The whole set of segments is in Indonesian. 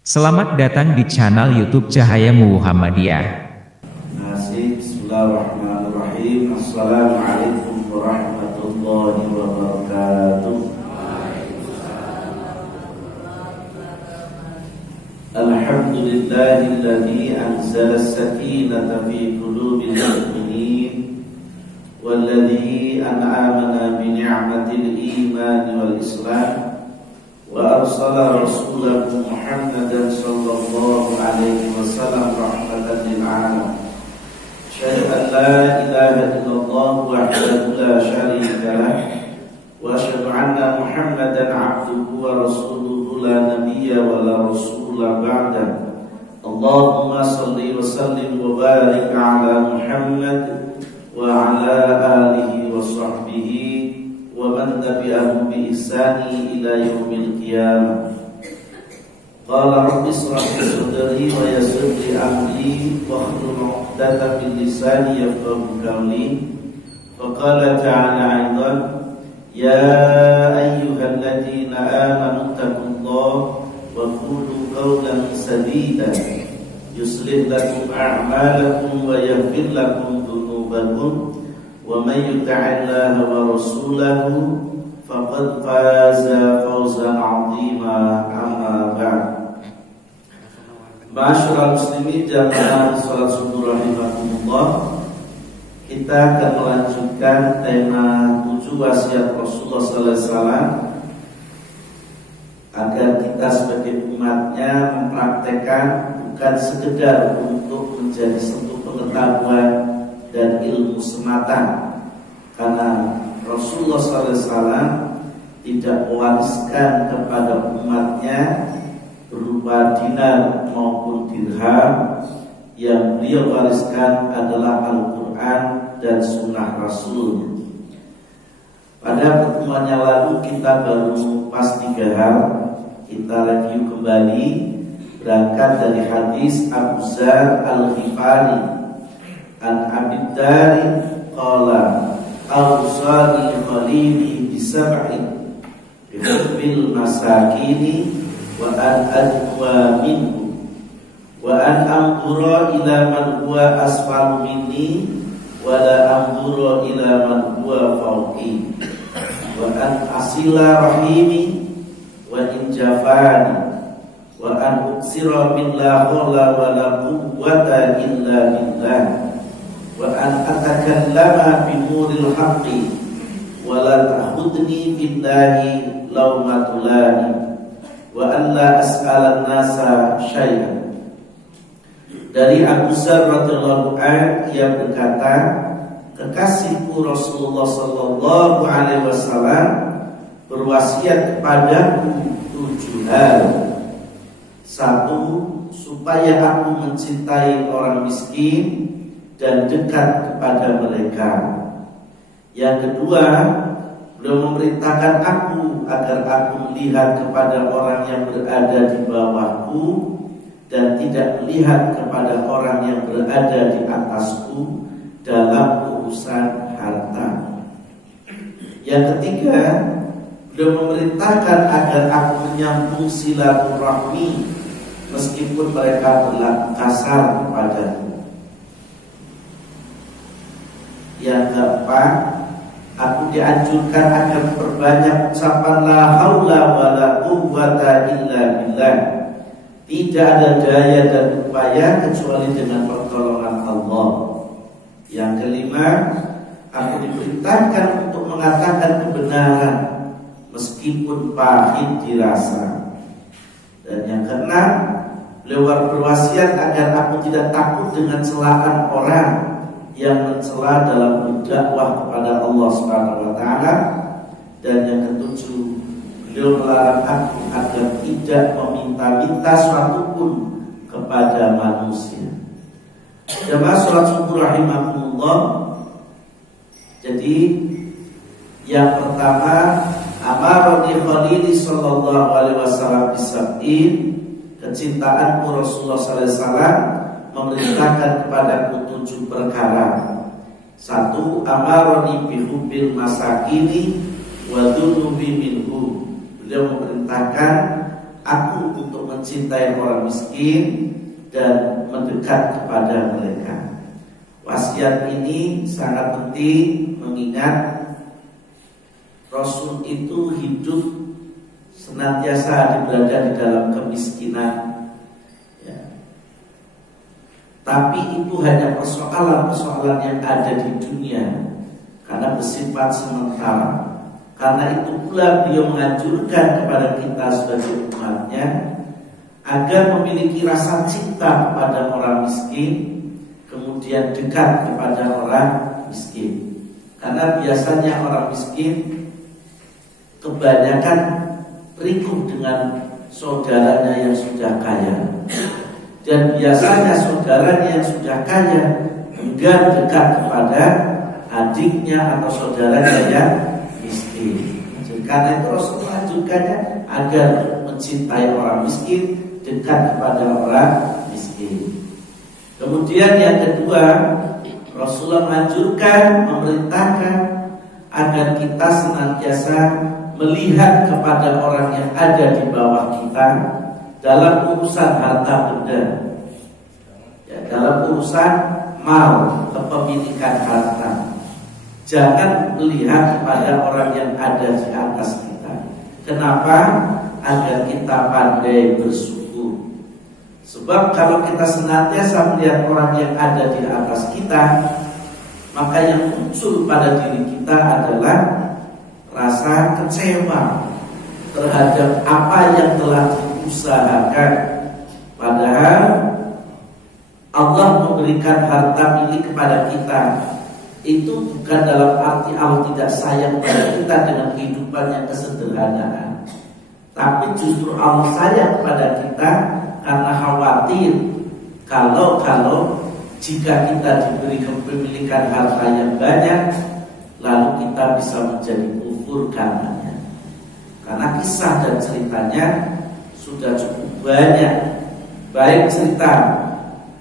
Selamat datang di channel YouTube Cahaya Muhammadiyah. Bismillahirrahmanirrahim. Assalamualaikum warahmatullahi wabarakatuh. Alhamdulillahilladzi anzala as-sakinata fi qulubil mu'minin walladzi an'amana bi ni'matil iman wal islam wa arsala rasulahu Muhammadan sallallahu alaihi wasallam rahmatan lil alamin. Asyhadu an la ilaha illallah wahdahu la syarika lah wa asyhadu anna Muhammadan abduhu wa rasuluhu la nabiyya wa la rasula ba'da. Allahumma salli wa sallim wa barik ala Muhammad wa ala alihi wa sahbihi wa man tabi'ahum bi ihsani ila yaumil qiyamah. Qala rabbi ishrah li sadri wa yassir li amri wa hlul 'uqdatam min lisani yafqahu qawli. Fa qala ta'ala 'aidan ya ayyuhalladzina amanu taqullaha wa qulu qawlan sadida yuslih lakum a'malakum wa yaghfir lakum dhunubakum wa may yuti'illaha wa rasulahu faqad faza fawzan 'azima. Amma ba'd. Ma'asyiral muslimin jamaah salat subuh rahimakumullah. Kita akan melanjutkan tema 7 wasiat Rasulullah sallallahu alaihi wasallam agar kita sebagai umatnya mempraktekkan bukan sekedar untuk menjadi satu pengetahuan dan ilmu semata, karena Rasulullah SAW tidak mewariskan kepada umatnya berupa dinar maupun dirham. Yang beliau wariskan adalah Al-Quran dan Sunnah Rasul. Pada pertemuan yang lalu kita baru pas 3 hal. Kita review kembali berangkat dari hadis Abu Dzar Al-Ghifari an Abi Dzar qala awsani khalili bisab'in bihubbil masakini wa an adwa minhu wa an anzura ila man huwa asfalu minni wa la anzura ila man huwa fawqi wa an asila rahimi wa in jafani wa an uksira min la hawla wa la quwwata illa billah wa an atakallama bi nuril haqqi wa la ta'khudni billahi lawmatulani wa an la as'alan nasa syai'an. Dari Abu Dzar radhiyallahu anhu yang berkata, kekasihku Rasulullah sallallahu alaihi wasallam berwasiat kepadaku 7 hal. 1, supaya aku mencintai orang miskin dan dekat kepada mereka. Yang kedua, beliau memerintahkan aku agar aku melihat kepada orang yang berada di bawahku dan tidak melihat kepada orang yang berada di atasku dalam urusan harta. Yang ketiga, beliau memerintahkan agar aku menyambung silaturahmi meskipun mereka berlaku kasar kepadaku. Yang keempat, aku dianjurkan agar berbanyak ucapan la haula wa la quwwata illa billah. Tidak ada daya dan upaya kecuali dengan pertolongan Allah. Yang kelima, aku diperintahkan untuk mengatakan kebenaran meskipun pahit dirasa. Dan yang keenam, beliau berwasiat agar aku tidak takut dengan celaan orang yang mencela dalam berdakwah kepada Allah Subhanahu wa taala. Dan yang ketujuh, beliau melarang aku agar tidak meminta-minta suatu pun kepada manusia. Jamaah salat subuh rahimakumullah. Jadi yang pertama, amarani khalili sallallahu alaihi wasallam bisab'in, kecintaanku Rasulullah sallallahu alaihi wasallam memerintahkan kepadaku 7 perkara. 1, amarani bihubbil masakini wa dhunubi minhu. Beliau memerintahkan aku untuk mencintai orang miskin dan mendekat kepada mereka. Wasiat ini sangat penting mengingat Rasul itu hidup senantiasa berada di dalam kemiskinan, ya. Tapi itu hanya persoalan-persoalan yang ada di dunia karena bersifat sementara. Karena itu pula beliau menganjurkan kepada kita sebagai umatnya agar memiliki rasa cinta kepada orang miskin, kemudian dekat kepada orang miskin. Karena biasanya orang miskin kebanyakan rikuh dengan saudaranya yang sudah kaya, dan biasanya saudaranya yang sudah kaya enggan dekat kepada adiknya atau saudaranya yang miskin. Jadi karena itu Rasul menganjurkannya agar mencintai orang miskin, dekat kepada orang miskin. Kemudian yang kedua, Rasulullah menganjurkan, memerintahkan agar kita senantiasa melihat kepada orang yang ada di bawah kita dalam urusan harta benda, ya, dalam urusan mal, kepemilikan harta. Jangan melihat kepada orang yang ada di atas kita. Kenapa? Agar kita pandai bersyukur. Sebab kalau kita senantiasa melihat orang yang ada di atas kita, maka yang muncul pada diri kita adalah rasa kecewa terhadap apa yang telah diusahakan. Padahal Allah memberikan harta milik kepada kita itu bukan dalam arti Allah tidak sayang pada kita dengan kehidupan yang kesederhanaan, tapi justru Allah sayang kepada kita karena khawatir kalau jika kita diberi kepemilikan harta yang banyak, lalu kita bisa menjadi kufur karenanya. Karena kisah dan ceritanya sudah cukup banyak, baik cerita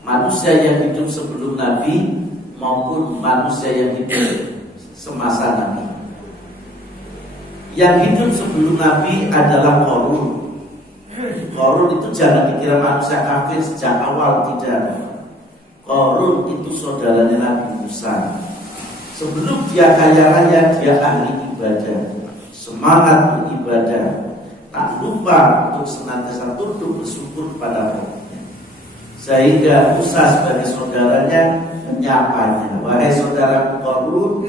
manusia yang hidup sebelum Nabi maupun manusia yang hidup semasa Nabi. Yang hidup sebelum Nabi adalah Qarun. Qarun itu jangan dikira manusia kafir sejak awal, tidak. Qarun itu saudaranya Nabi Musa. Sebelum dia kaya raya, dia ahli ibadah, semangat beribadah, tak lupa untuk senantiasa tunduk bersyukur kepada Allah. Sehingga Musa sebagai saudaranya menyapanya, wahai saudara Qarun,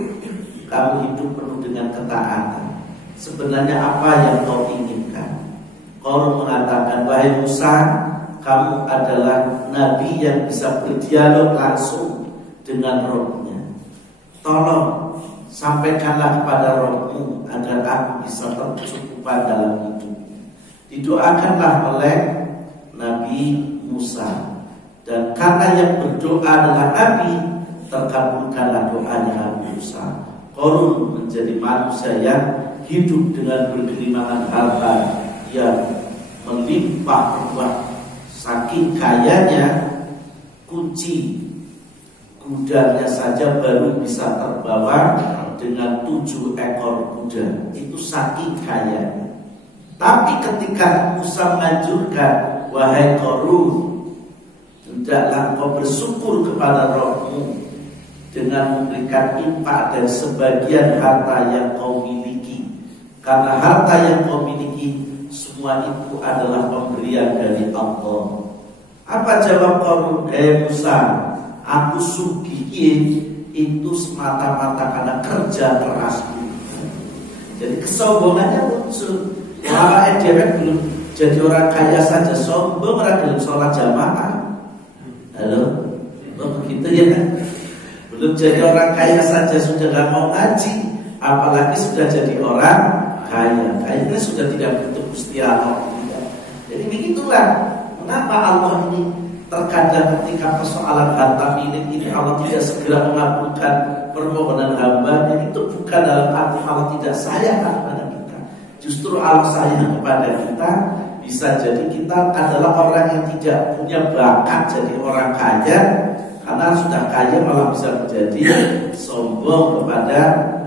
kamu hidup penuh dengan ketaatan. Sebenarnya apa yang kau inginkan? Qarun mengatakan, wahai Musa, kamu adalah nabi yang bisa berdialog langsung dengan Rohnya. Tolong sampaikanlah kepada Rohmu agar aku bisa tercukupan dalam hidup. Didoakanlah oleh Nabi Musa. Dan karena yang berdoa adalah Nabi, terkabulkanlah doanya Nabi Musa. Qarun menjadi manusia yang hidup dengan bergelimangan harta yang melimpah ruah. Saking kayanya, kunci kudanya saja baru bisa terbawa dengan 7 ekor kuda. Itu saking kayanya. Tapi ketika Musa menganjurkan, wahai Qarun, hendaklah kau bersyukur kepada Rohmu dengan memberikan infak dan sebagian harta yang kau miliki. Karena harta yang kau miliki semua itu adalah pemberian dari Allah. Apa jawab Qarun? Hei Musa, aku sugih itu semata-mata karena kerja kerasku. Jadi kesombongannya muncul. Malah dewek belum jadi orang kaya saja sombong, orang belum sholat jamaah. Halo, begitu ya kan? Belum jadi orang kaya saja sudah gak mau ngaji, apalagi sudah jadi orang kaya. Kayaknya sudah tidak butuh Gusti Allah. Jadi begitulah mengapa Allah ini terkadang ketika persoalan harta milik ini Allah tidak segera mengabulkan permohonan hamba. Itu bukan dalam arti Allah tidak sayang kepada kita. Justru Allah sayang kepada kita. Bisa jadi kita adalah orang yang tidak punya bakat jadi orang kaya, karena sudah kaya malah bisa menjadi sombong kepada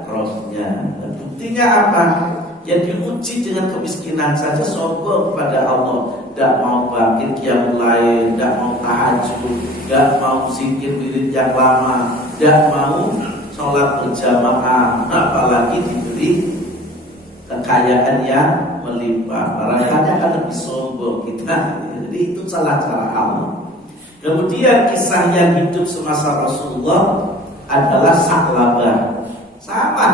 Rohnya. Dan buktinya apa? Yang diuji dengan kemiskinan saja sombong kepada Allah, tidak mau bangkit qiyamul lail, tidak mau tahajud, tidak mau zikir wirid yang lama, tidak mau sholat berjamaah, apalagi diberi kekayaan yang melimpah. Barangkali akan lebih sombong kita. Jadi itu salah cara Allah. Kemudian kisah yang hidup semasa Rasulullah adalah Sa'labah. Sama.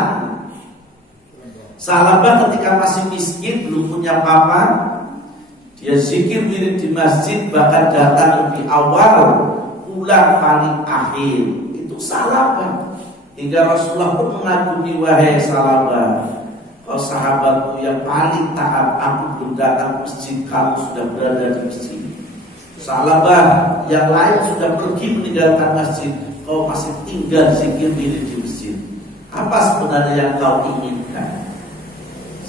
Sa'labah ketika masih miskin, belum punya apa-apa, dia zikir wirid di masjid, bahkan datang lebih awal, pulang paling akhir. Itu Sa'labah. Hingga Rasulullah pun mengagumi, wahai Sa'labah, kau sahabatku yang paling taat, aku belum datang masjid, kamu sudah berada di masjid. Sa'labah yang lain sudah pergi meninggalkan masjid, kau masih tinggal zikir wirid di masjid. Apa sebenarnya yang kau inginkan?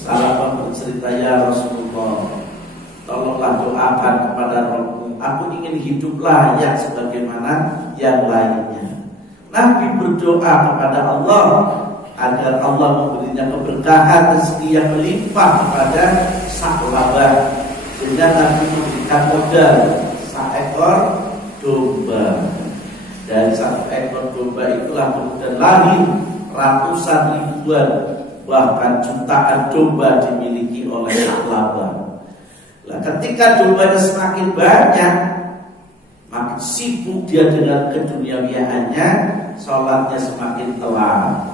Sa'labah bercerita, ya Rasulullah, tolonglah doakan kepada Rabbku, aku ingin hidup layak sebagaimana yang lainnya. Nabi berdoa kepada Allah agar Allah memberinya keberkahan rezeki yang melimpah kepada Sa'labah. Sehingga Nabi memberikan modal seekor domba. Dari satu ekor domba itulah kemudian lahir ratusan ribuan, bahkan jutaan domba dimiliki oleh Sa'labah. Nah, ketika dombanya semakin banyak, makin sibuk dia dengan keduniawiaannya, sholatnya semakin telat.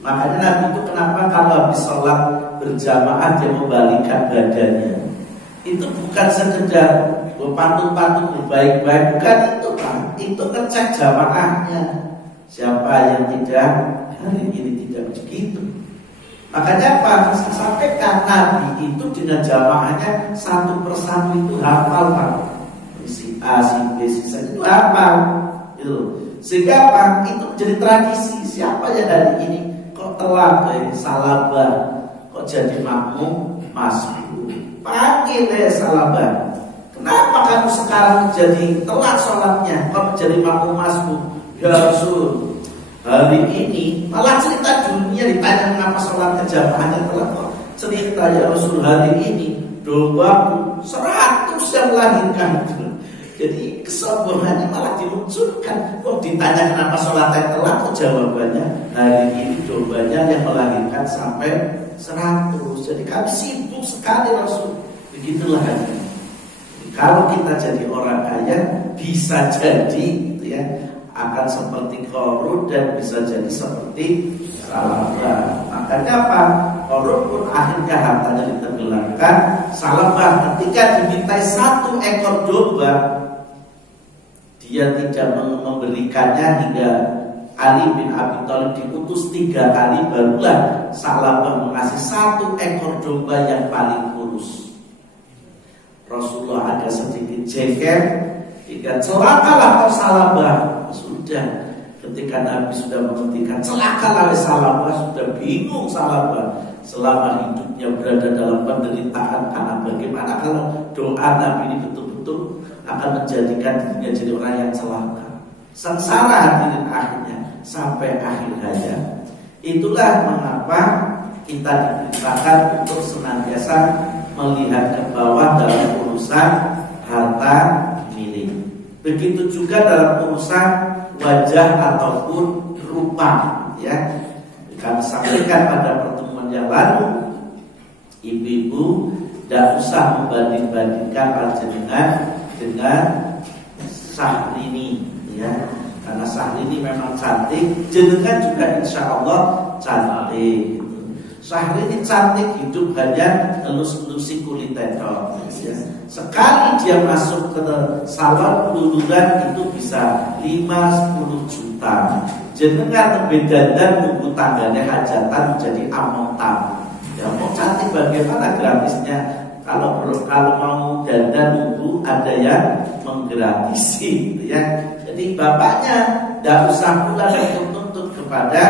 Makanya Nabi itu kenapa kalau habis sholat berjamaah dia membalikkan badannya. Itu bukan sekedar pantun-pantun baik-baik, bukan itu Pak. Itu ngecek jamaahnya. Siapa yang tidak hari ini tidak begitu. Makanya Pak, saya sampaikan Nabi itu dengan jamaahnya satu persatu itu hafal Pak. Si A, si B, si C itu hafal. Sehingga Pak, itu jadi tradisi. Siapa yang hari ini kok telat, Sa'labah, kok jadi makmum masbuk, panggil Sa'labah. Kenapa kamu sekarang jadi telat sholatnya, kok menjadi makmum masbuk? Ya Rasul, hari ini malah cerita dunia, ditanya kenapa sholatnya jamaahnya telat, kok cerita, ya Rasul, hari ini dombaku 100 yang melahirkan. Jadi kesombongannya malah dimunculkan. Kok ditanya kenapa sholatnya telat, kok jawabannya hari ini dombanya yang melahirkan sampai 100. Jadi kami sibuk sekali Rasul. Begitulah ini. Kalau kita jadi orang kaya, bisa jadi gitu ya, akan seperti Qarun dan bisa jadi seperti Sa'labah. Makanya apa? Qarun pun akhirnya hartanya ditenggelamkan. Sa'labah ketika dimintai 1 ekor domba, dia tidak memberikannya hingga Ali bin Abi Thalib diutus 3 kali, barulah Sa'labah mengasih 1 ekor domba yang paling kurus. Rasulullah ada sedikit jengkel, hingga celakalah kau Sa'labah. Sudah, ketika Nabi sudah menghentikan celakalah Sa'labah, sudah bingung Sa'labah selama hidupnya berada dalam penderitaan. Karena bagaimana kalau doa Nabi ini betul-betul akan menjadikan dirinya jadi orang yang celaka, sengsara hadirin akhirnya sampai akhir hayat. Itulah mengapa kita diperintahkan untuk senantiasa melihat ke bawah dalam urusan harta milik. Begitu juga dalam urusan wajah ataupun rupa, ya. Kami sampaikan pada pertemuan yang lalu, ibu-ibu tidak usah membanding-bandingkan panjenengan dengan Syahrini, ya. Karena Syahrini memang cantik, jenengan juga insya Allah cantik. Syahrini cantik, hidup hanya elus-elusi kulit tetok, ya. Sekali dia masuk ke salon luluran itu bisa 5-10 juta. Jenengan berbeda dan nunggu tangganya hajatan menjadi amontan. Ya mau cantik bagaimana gratisnya? Kalau mau dandan nunggu ada yang menggratisi, gitu ya. Jadi bapaknya tidak usah pula menuntut kepada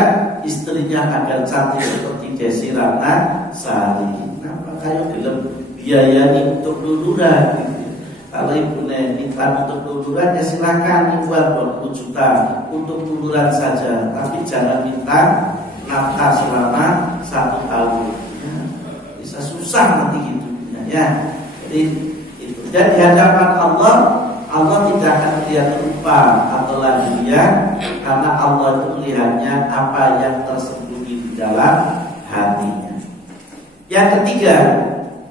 istrinya agar cantik seperti Desi Ratna Sari. Kenapa kayak belum biayani untuk luluran? Gitu. Kalau ibunya minta untuk luluran, ya silakan buat 20 juta untuk luluran saja, tapi jangan minta nafkah selama 1 tahun. Ya. susah nanti hidupnya ya. Jadi itu. Dan di hadapan Allah, Allah tidak akan melihat rupa atau lahiriah, karena Allah itu melihatnya apa yang tersembunyi di dalam hatinya. Yang ketiga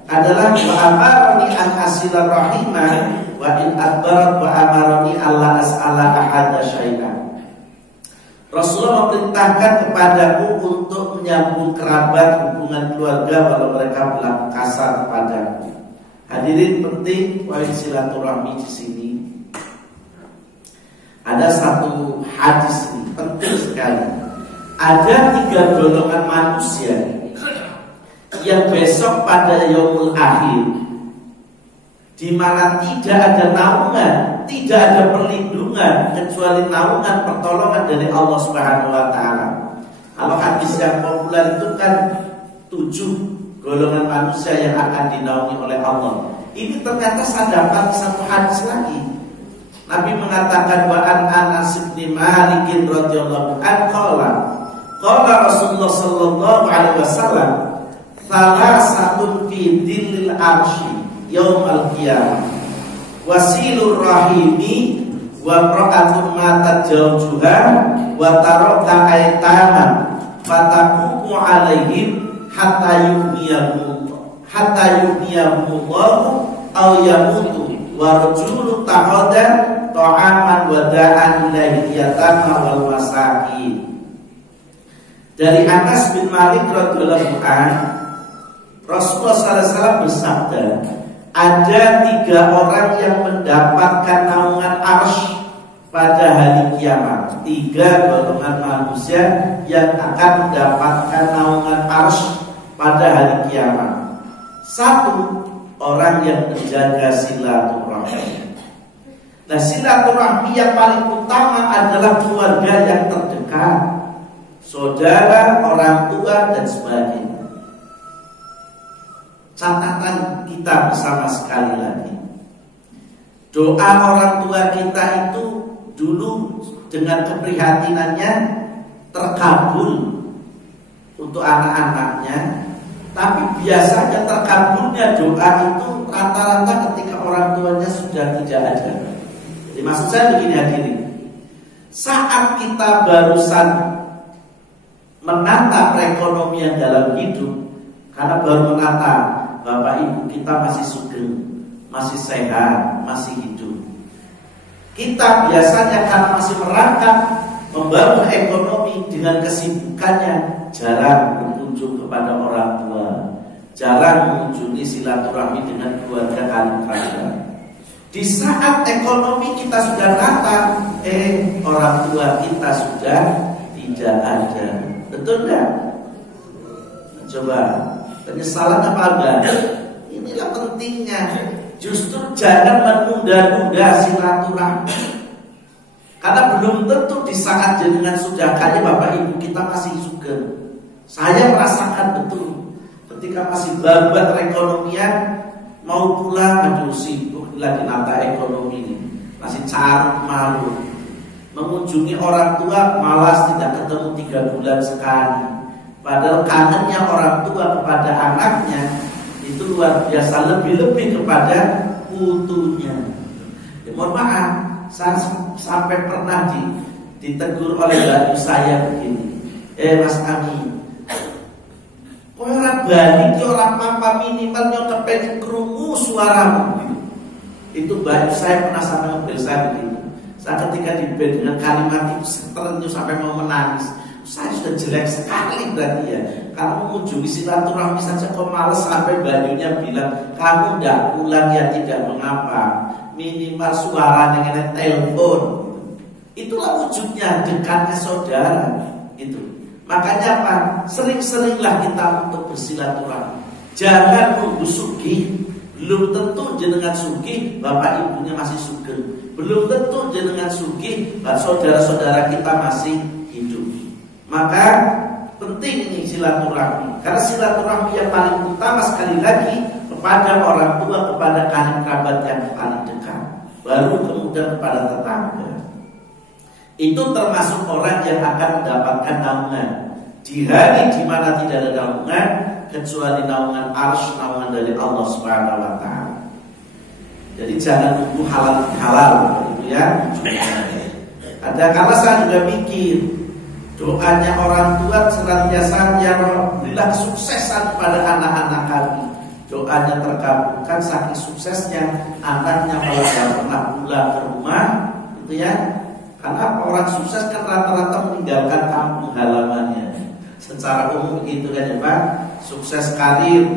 adalah wa amarani an asila rahimah wa in adbarat wa amarani alla as'ala ahada syai'an. Rasulullah memerintahkan kepadaku untuk menyambung kerabat, hubungan keluarga walau mereka berlaku kasar kepadaku. Hadirin, penting poin silaturahmi di sini. Ada satu hadis ini penting sekali. Ada 3 golongan manusia yang besok pada yaumul akhir, di mana tidak ada naungan, tidak ada perlindungan kecuali naungan pertolongan dari Allah Subhanahu wa taala. Kalau hadis yang populer itu kan 7 golongan manusia yang akan dinaungi oleh Allah. Ini ternyata saya dapat satu hadis lagi. Nabi mengatakan wa an Anas bin Malik radhiyallahu anhu qala Rasulullah sallallahu alaihi wasallam thalathatun fi dhillil arsy yaumil qiyamah wasilur rahimi wa ra'atun matat jawjuha wa taraka aitaman fataqumu alaihim hatta yughniyahumullah aw yamutu wa rajulun tahada ta'aman wa da'an ilaihi yatama wal masakin. Dari Anas bin Malik radhiyallahu anhu, Rasulullah SAW bersabda, ada 3 orang yang mendapatkan naungan arsy pada hari kiamat. 3 golongan manusia yang akan mendapatkan naungan arsy pada hari kiamat. 1, orang yang menjaga silaturahmi. Nah, silaturahmi yang paling utama adalah keluarga yang terdekat, saudara, orang tua, dan sebagainya. Catatan kita bersama sekali lagi, doa orang tua kita itu dulu dengan keprihatinannya terkabul untuk anak-anaknya, tapi biasanya terkabulnya doa itu rata-rata ketika orang tuanya sudah tidak ada. Jadi maksud saya begini hadirin, saat kita barusan menata perekonomian dalam hidup, karena baru menata Bapak Ibu kita masih sugeng, masih sehat, masih hidup. Kita biasanya karena masih merangkak membangun ekonomi dengan kesibukannya, jarang berkunjung kepada orang tua, jarang mengunjungi silaturahmi dengan keluarga kerabat. Di saat ekonomi kita sudah rata, orang tua kita sudah tidak ada. Betul nggak? Coba, penyesalan apa enggak? Inilah pentingnya. Justru jangan menunda-nunda silaturahmi, karena belum tentu di saat jenengan sudah kaya Bapak Ibu kita masih sugeng. Saya merasakan betul ketika masih babat perekonomian, mau pulang aduh sibuk lagi nata ekonomi ini, masih carut malu. Mengunjungi orang tua malas, tidak ketemu 3 bulan sekali. Padahal kangennya orang tua kepada anaknya itu luar biasa, lebih-lebih kepada putunya. Ya, mohon maaf, saya sampai pernah ditegur oleh bapak saya begini, Mas Ami, kok orang balik, orang papa minimal yang kepengen krungu suaramu. Itu bapak saya pernah sampai mobil saya begini. Saya ketika di bed dengan kalimat itu terenyuh sampai mau menangis. Saya sudah jelek sekali berarti ya. Kamu mengunjungi silaturahmi saja kok males, sampai bajunya bilang kamu tidak pulang ya tidak mengapa, minimal suara dengan telepon. Itulah wujudnya dekatnya saudara. Itu. Makanya apa? Sering-seringlah kita untuk bersilaturahmi. Jangan nunggu sugih. Belum tentu jenengan sugih, bapak ibunya masih sugeng. Belum tentu jenengan sugih, saudara-saudara kita masih hidup. Maka penting ini silaturahmi, karena silaturahmi yang paling utama sekali lagi kepada orang tua, kepada kerabat yang paling dekat, baru kemudian kepada tetangga. Itu termasuk orang yang akan mendapatkan naungan. Di hari di mana tidak ada naungan, kecuali naungan arsy, naungan dari Allah Subhanahu wa taala. Jadi jangan tunggu halal gitu ya. Ada kala saya juga mikir, doanya orang tua senantiasa ya Alhamdulillah kesuksesan pada anak-anak kami. Doanya terkabulkan saking suksesnya anaknya malah tidak pernah pulang ke rumah, gitu ya. Karena orang sukses kan rata-rata meninggalkan kampung halamannya. Secara umum gitu kan ya Pak. Sukses karir,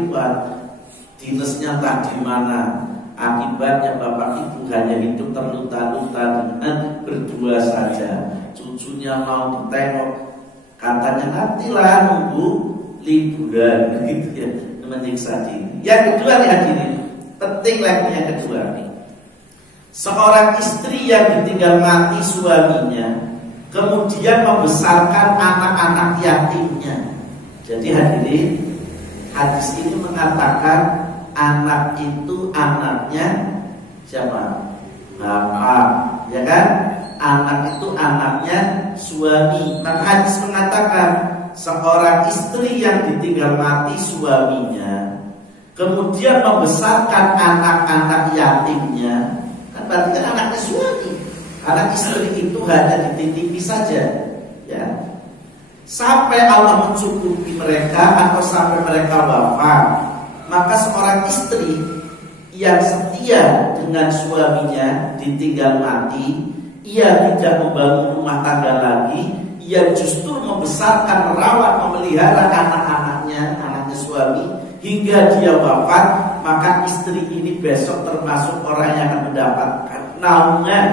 dinasnya entah di mana. Akibatnya bapak ibu hanya hidup terlunta-lunta dengan berdua saja. Cucunya mau ditengok, katanya nantilah nunggu liburan, gitu ya, menyiksa diri. Yang kedua nih hadirin, penting lagi yang kedua nih. Seorang istri yang ditinggal mati suaminya, kemudian membesarkan anak-anak yatimnya. Jadi hadirin, hadis ini mengatakan anak itu anaknya siapa? Bapak, ya kan? Anak itu anaknya suami. Maka hadis mengatakan seorang istri yang ditinggal mati suaminya, kemudian membesarkan anak-anak yatimnya, kan berarti kan anaknya suami. Anak istri itu hanya dititipi saja, ya. Sampai Allah mencukupi mereka atau sampai mereka wafat. Maka seorang istri yang setia dengan suaminya ditinggal mati, ia tidak membangun rumah tangga lagi, ia justru membesarkan, merawat, memelihara anak-anaknya, anaknya suami hingga dia wafat, maka istri ini besok termasuk orang yang akan mendapatkan naungan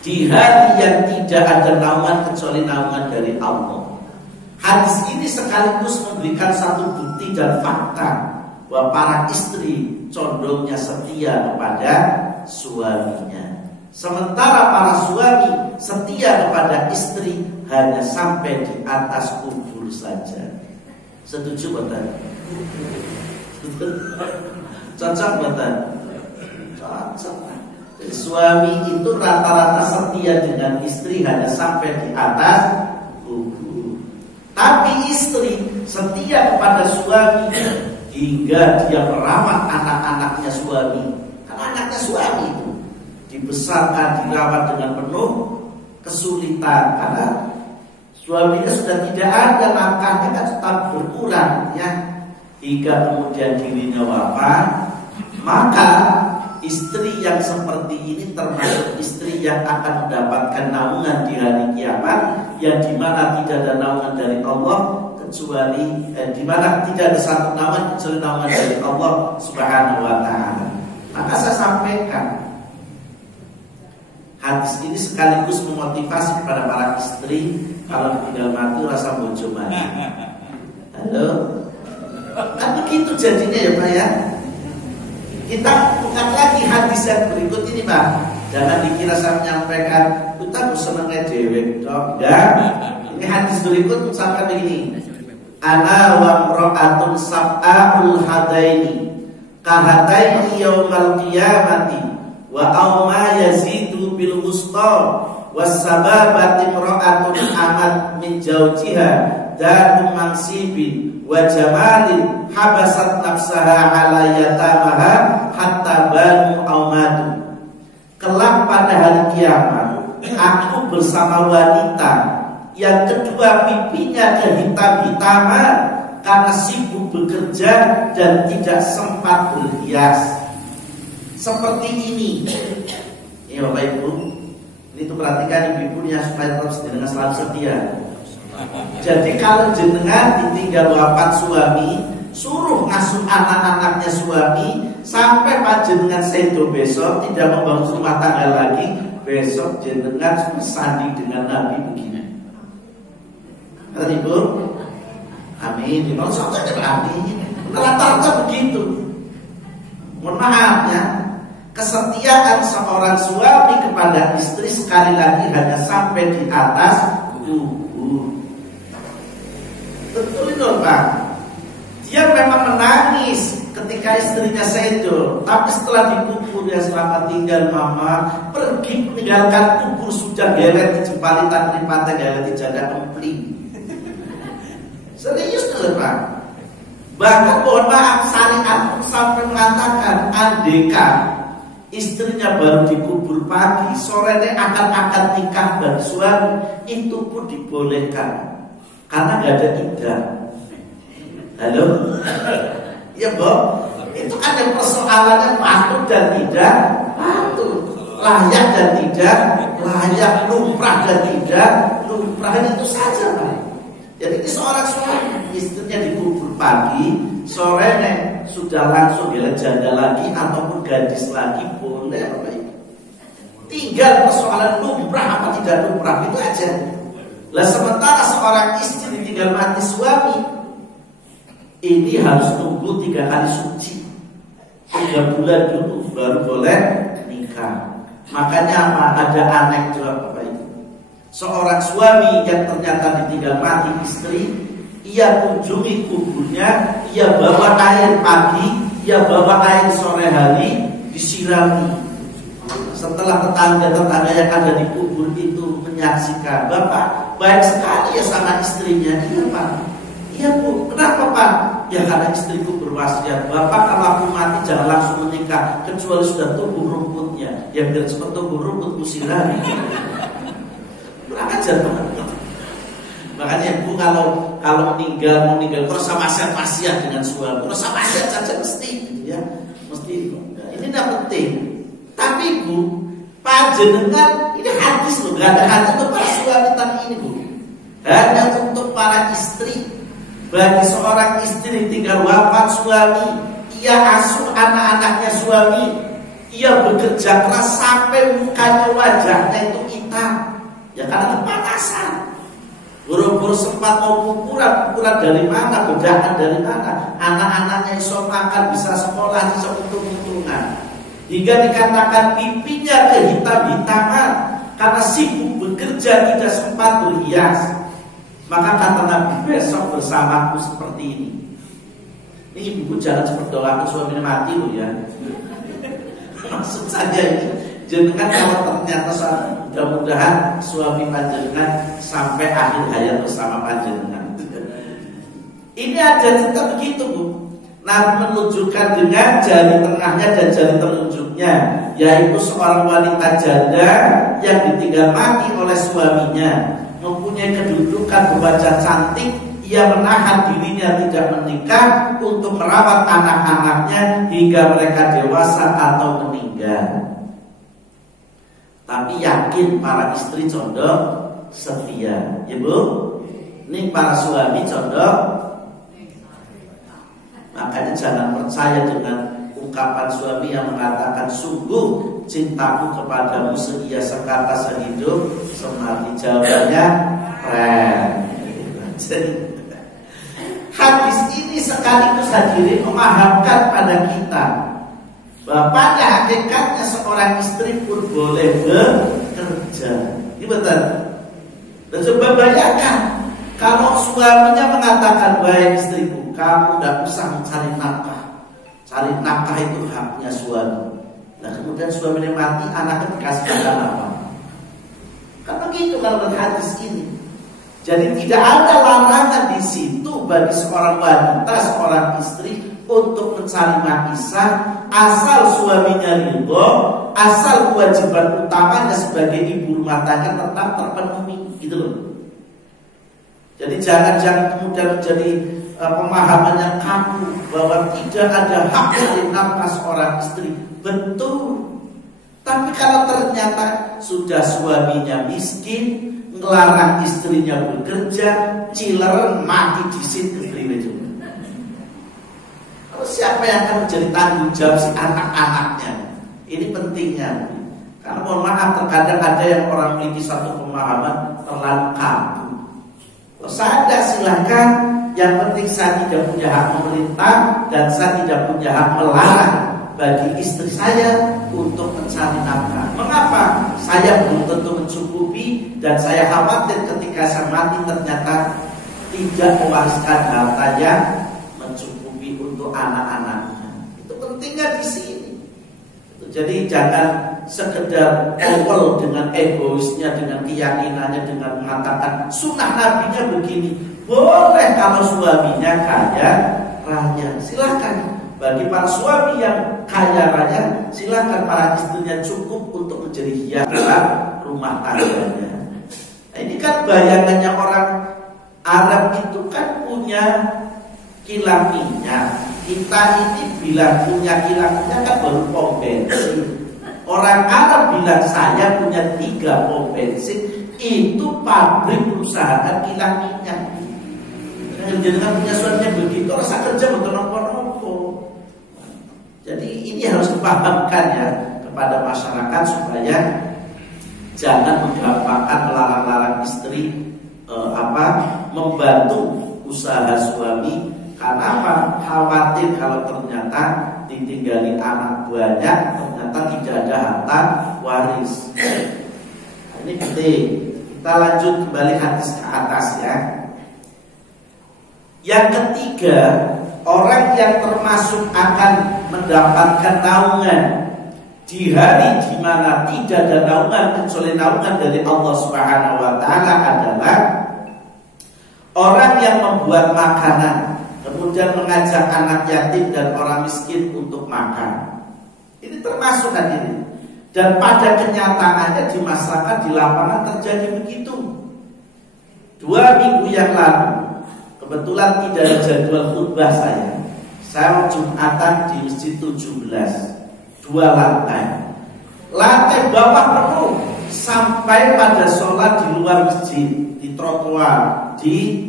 di hari yang tidak ada naungan kecuali naungan dari Allah. Hadis ini sekaligus memberikan satu bukti dan fakta bahwa para istri condongnya setia kepada suaminya. Sementara para suami setia kepada istri hanya sampai di atas kubur saja. Setuju betul? Cocok betul? Cocok. Jadi suami itu rata-rata setia dengan istri hanya sampai di atas kubur. Tapi istri setia kepada suami hingga dia merawat anak-anaknya suami. Karena anaknya suami itu dibesarkan, dirawat dengan penuh kesulitan. Karena suaminya sudah tidak ada, nafkahnya kan tetap berkurang, ya. Hingga kemudian dirinya wafat. Maka istri yang seperti ini termasuk istri yang akan mendapatkan naungan di hari kiamat, yang dimana tidak ada naungan dari Allah kecuali dimana tidak ada satu naungan kecuali naungan dari Allah Subhanahu wa taala. Maka saya sampaikan hadis ini sekaligus memotivasi kepada para istri kalau ditinggal mati rasa bojo mati. Halo, kan begitu jadinya ya Pak ya. Kita bukan lagi hadis yang berikut ini Pak. Jangan dikira saya menyampaikan kita senengnya dewek dok. Ini hadis berikut sampai begini. Ana wa mra'atun sab'ul hadaini kahataini yaumal qiyamati wa aw ma yazidu bil wusta was-sababati imra'atun amat min zawjiha datu mansibin wa jamalin habasat nafsaha ala yatamaha hatta banu aw matu. Kelak pada hari kiamat aku bersama wanita yang kedua pipinya kehitam-hitaman karena sibuk bekerja dan tidak sempat berhias. Seperti ini. Ya Bapak Ibu, ini tuh perhatikan ibu-ibunya supaya terus dengan selalu setia. Jadi kalau jenengan ditinggal wafat suami, suruh ngasuh anak-anaknya suami sampai panjenengan sedo besok tidak membangun rumah tangga lagi, besok jenengan bersanding dengan Nabi begini. Kata Ibu, amin. Kalau sampai amin, rata-rata begitu. Mohon maaf ya, kesetiaan seorang suami kepada istri sekali lagi hanya sampai di atas kubur. Betul itu Pak. Dia memang menangis ketika istrinya sedo, tapi setelah dikubur ya selamat tinggal mama, pergi meninggalkan kubur sudah geret di jembalitan di pantai geret di janda kempling. Serius tuh Pak. Bahkan mohon maaf, syariat sampai mengatakan andeka istrinya baru dikubur pagi, sorenya akan nikah dan suami, itu pun dibolehkan karena nggak ada iddah. Halo, ya Bob, itu ada persoalannya patut dan tidak patut, layak dan tidak layak, lumrah dan tidak lumrah, itu saja Pak. Jadi ini seorang suami, istrinya dikubur pagi, sorenya sudah langsung dia janda lagi ataupun gadis lagi, boleh apa itu. Tinggal persoalan lumrah apa tidak lumrah, itu aja. Lah sementara seorang istri ditinggal mati suami, ini harus tunggu 3 kali suci, 3 bulan dulu baru boleh nikah. Makanya apa? Ada anekdot apa itu? Seorang suami yang ternyata ditinggal mati istri, ia kunjungi kuburnya, ia bawa air pagi, ia bawa air sore hari, disirami. Setelah tetangga-tetangga yang ada di kubur itu menyaksikan, Bapak baik sekali ya sama istrinya. Iya Pak, iya Bu, kenapa Pak? Ya karena istriku berwasiat, Bapak kalau aku mati jangan langsung menikah kecuali sudah tumbuh rumputnya. Yang biar cepat tumbuh rumput kusirami. Kurang ajar banget. Makanya Bu kalau meninggal terus sama wasiat dengan suami, terus sama wasiat saja mesti gitu ya, mesti. Nah, ini tidak penting. Tapi Bu, panjenengan ini hadis loh, gak ada hadis untuk para suami tentang ini Bu. Hanya untuk para istri. Bagi seorang istri tinggal wafat suami, ia asuh anak-anaknya suami, ia bekerja keras sampai mukanya wajahnya itu hitam. Ya karena kepanasan. Buru-buru sempat mau ukuran dari mana, bedaan dari mana. Anak-anaknya iso makan, bisa sekolah, bisa untung-untungan. Hingga dikatakan pipinya kehitam-hitaman karena sibuk bekerja, tidak sempat berhias. Maka kata Nabi, besok bersamaku seperti ini. Ini ibu jangan seperti doakan suaminya mati loh ya. Maksud saja ini, jangan kalau ternyata mudah-mudahan suami panjenengan sampai akhir hayat bersama panjenengan. Ini ada cerita begitu Bu. Nabi menunjukkan dengan jari tengahnya dan jari telunjuknya, yaitu seorang wanita janda yang ditinggal mati oleh suaminya, mempunyai kedudukan berwajah cantik. Ia menahan dirinya tidak menikah untuk merawat anak-anaknya hingga mereka dewasa atau meninggal. Tapi yakin para istri condong setia, ya Bu. Ini para suami condong. Makanya jangan percaya dengan ungkapan suami yang mengatakan sungguh cintaku kepadamu setia sekata sehidup semati. Jawabannya hadis ini sekaligus hadirin memahamkan pada kita bahwa pada hakikatnya seorang istri pun boleh bekerja. Ini betul. Dan coba bayangkan kalau suaminya mengatakan, baik istriku, kamu tidak usah mencari nafkah. Cari nafkah itu haknya suami. Nah kemudian suaminya mati, anaknya dikasih makan apa? Kan begitu kalau dari hadis ini. Jadi tidak ada larangan di situ bagi seorang wanita, seorang istri untuk mencari nafkah asal suaminya ridho, asal kewajiban utamanya sebagai ibu rumah tangga tetap terpenuhi, gitu loh. Jadi jangan kemudian menjadi pemahaman yang kaku bahwa tidak ada hak dari nafkah seorang istri. Betul. Tapi kalau ternyata sudah suaminya miskin, ngelarang istrinya bekerja, cileren mati di situ itu. Kalau siapa yang akan menjadi tanggung jawab si anak-anaknya? Ini pentingnya. Karena mohon maaf terkadang ada yang orang memiliki satu pemahaman terlalu kaku. Kalau saya silahkan, yang penting saya tidak punya hak memerintah dan saya tidak punya hak melarang bagi istri saya untuk mencari nafkah. Mengapa? Saya belum tentu mencukupi dan saya khawatir ketika saya mati ternyata tidak mewariskan harta yang mencukupi untuk anak-anaknya. Itu pentingnya di sini. Jadi jangan sekedar awal dengan egoisnya, dengan keyakinannya, dengan mengatakan sunnah nabinya begini. Boleh kalau suaminya kaya raya. Silakan. Bagi para suami yang kaya raya, silakan para istrinya cukup untuk menjadi hias dalam rumah tangganya. Nah, ini kan bayangannya orang Arab itu kan punya kilang minyak. Kita ini bilang punya kilang minyak kan baru pom bensin. Orang Arab bilang saya punya 3 pom bensin, itu pabrik perusahaan kilang minyak. Jangan punya suaminya begitu, rasa kerja betul nopo-nopo. Jadi ini harus dipahamkan ya kepada masyarakat supaya jangan menggampangkan melarang-larang istri membantu usaha suami. Karena apa? Khawatir kalau ternyata ditinggali anak banyak, ternyata tidak ada harta waris. Nah, ini penting. Kita lanjut kembali hadis ke atas ya. Yang ketiga, orang yang termasuk akan mendapatkan naungan di hari di mana tidak ada naungan kecuali naungan dari Allah Subhanahu wa taala adalah orang yang membuat makanan kemudian mengajak anak yatim dan orang miskin untuk makan. Ini termasuk hadirin. Dan pada kenyataannya di masyarakat di lapangan terjadi begitu. 2 minggu yang lalu kebetulan tidak ada jadwal khutbah saya Jumatan di Masjid 17, 2 lantai. Lantai bawah penuh sampai pada sholat di luar masjid, di trotoar, di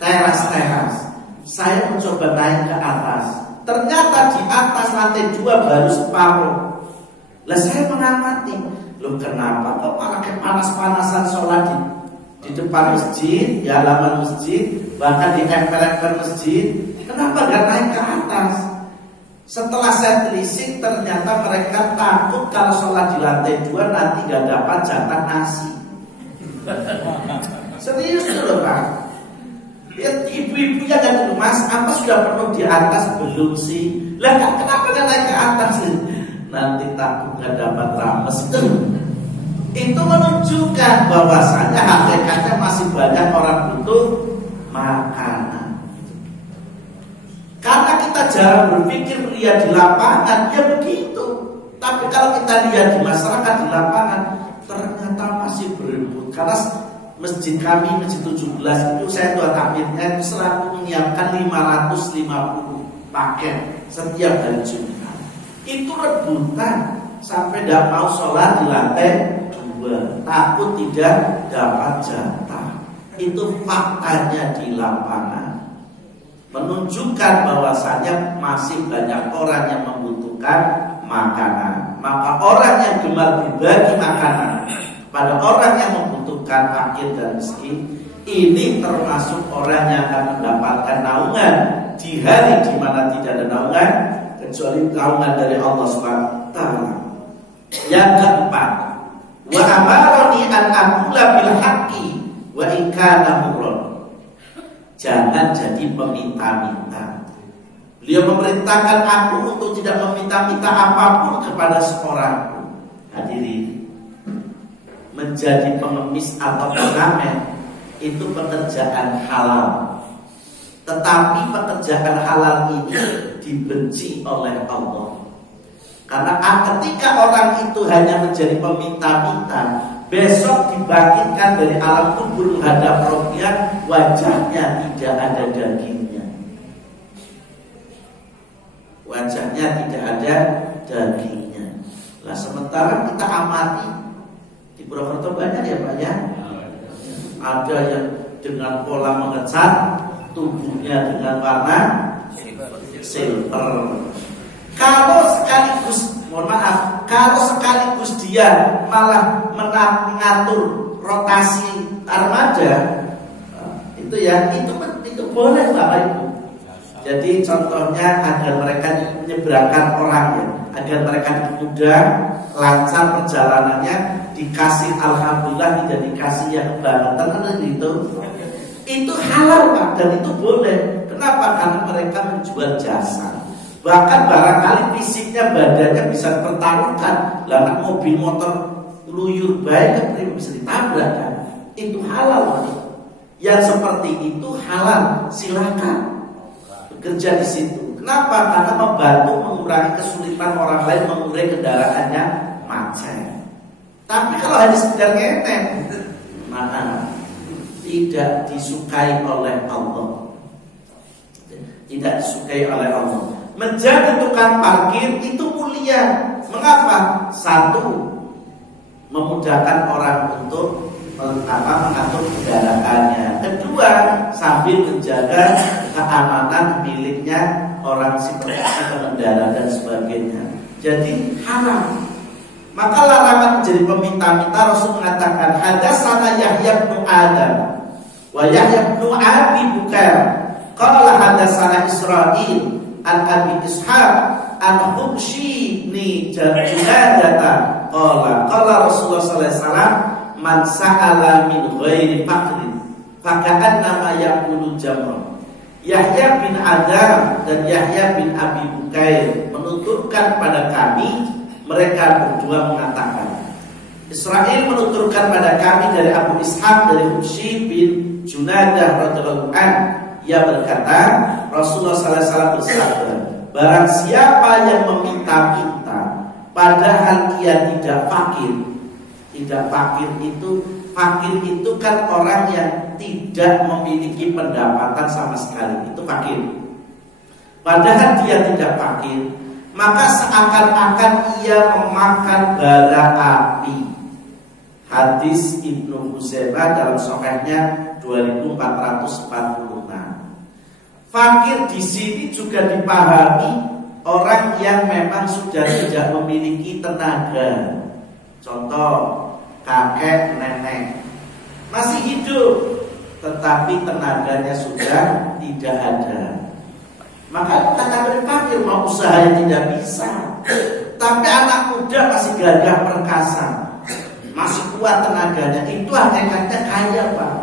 teras-teras. Saya mencoba naik ke atas. Ternyata di atas lantai 2 baru separuh. Lah saya mengamati, loh kenapa kok pakai panas-panasan sholat di depan masjid, di halaman masjid, bahkan di emper-emper masjid. Kenapa gak naik ke atas? Setelah saya telisik, ternyata mereka takut kalau sholat di lantai 2 nanti gak dapat jatah nasi. Serius loh Pak. Lihat ibu-ibunya kan dulu, Mas, apa sudah penuh di atas? Belum sih. Lah kenapa gak naik ke atas? Nanti takut gak dapat rames. Itu menunjukkan bahwasanya hakikatnya masih banyak orang butuh makanan. Karena kita jarang berpikir lihat di lapangan, ya begitu. Tapi kalau kita lihat di masyarakat di lapangan, ternyata masih berebut. Karena masjid kami, Masjid 17 itu saya tua takmirnya itu selalu menyiapkan 550 paket setiap hari Jumat. Itu rebutan sampai tidak mau sholat di lantai 2, takut tidak dapat jatah. Itu faktanya di lapangan, menunjukkan bahwasanya masih banyak orang yang membutuhkan makanan. Maka orang yang gemar berbagi makanan pada orang yang membutuhkan, fakir dan miskin, ini termasuk orang yang akan mendapatkan naungan di hari di mana tidak ada naungan kecuali naungan dari Allah Subhanahu wa taala. Yang keempat, wa amaroni an aqula bil haqqi wa in kana murran. Jangan jadi peminta-minta. Beliau memerintahkan aku untuk tidak meminta-minta apapun kepada seorang. Hadirin, menjadi pengemis atau pengamen itu pekerjaan halal. Tetapi pekerjaan halal ini dibenci oleh Allah. Karena ketika orang itu hanya menjadi peminta-minta, besok dibangkitkan dari alam kubur menghadap Rabbnya, wajahnya tidak ada dagingnya. Wajahnya tidak ada dagingnya. Nah, sementara kita amati di Purwokerto banyak ya Pak ya. Ada yang dengan pola mengecat, tubuhnya dengan warna silver. Kalau sekaligus dia malah mengatur rotasi armada, itu boleh Bapak Ibu. Jadi contohnya agar mereka menyeberangkan orang ya, agar mereka mudah lancar perjalanannya, dikasih alhamdulillah, tidak dikasih yang kebangetan gitu. Itu halal Pak, dan itu boleh. Kenapa? Karena mereka menjual jasa. Bahkan barangkali fisiknya, badannya bisa dipertaruhkan. Lah mobil motor luyur baik kan bisa ditabrak kan. Itu halal Pak. Yang seperti itu halal, silakan. kerja di situ. Kenapa? Karena membantu mengurangi kesulitan orang lain mengurai kendaraannya macet. Tapi kalau hanya sekedar ngeteng, maka tidak disukai oleh Allah. Tidak disukai oleh Allah. Menjadi tukang parkir itu mulia. Mengapa? Satu, memudahkan orang untuk mengatur kendaraannya. Kedua, sambil menjaga keamanan miliknya orang seperti pengendara dan sebagainya. Jadi haram. Maka larangan menjadi peminta-minta. Rasul mengatakan, hadatsana Yahya bin Adam wa Yahya bin Abi Bukair qala hadatsana Israil an Abi Ishaq an Hubshi ni Junadata qala Rasulullah sallallahu alaihi wasallam man sa'ala min ghairi faqrin faka'annama yaqulu jamra. Yahya bin Adam dan Yahya bin Abi Bukair menuturkan pada kami, mereka berdua mengatakan, Israel menuturkan pada kami dari Abu Ishaq dari Hubshi bin Junadah radhiyallahu anhu, ia berkata, Rasulullah sallallahu alaihi wasallam bersabda, barang siapa yang meminta-minta padahal ia tidak fakir. Tidak fakir itu kan orang yang tidak memiliki pendapatan sama sekali, itu fakir. Padahal dia tidak fakir, maka seakan-akan ia memakan bara api. Hadis Ibnu Huzaimah dalam sahihnya 2446. Fakir di sini juga dipahami orang yang memang sudah tidak memiliki tenaga. Contoh, kakek nenek masih hidup tetapi tenaganya sudah tidak ada. Maka kategori fakir, mau usahanya tidak bisa. Tapi anak muda masih gagah perkasa, masih kuat tenaganya, itu hakikatnya kaya, Pak.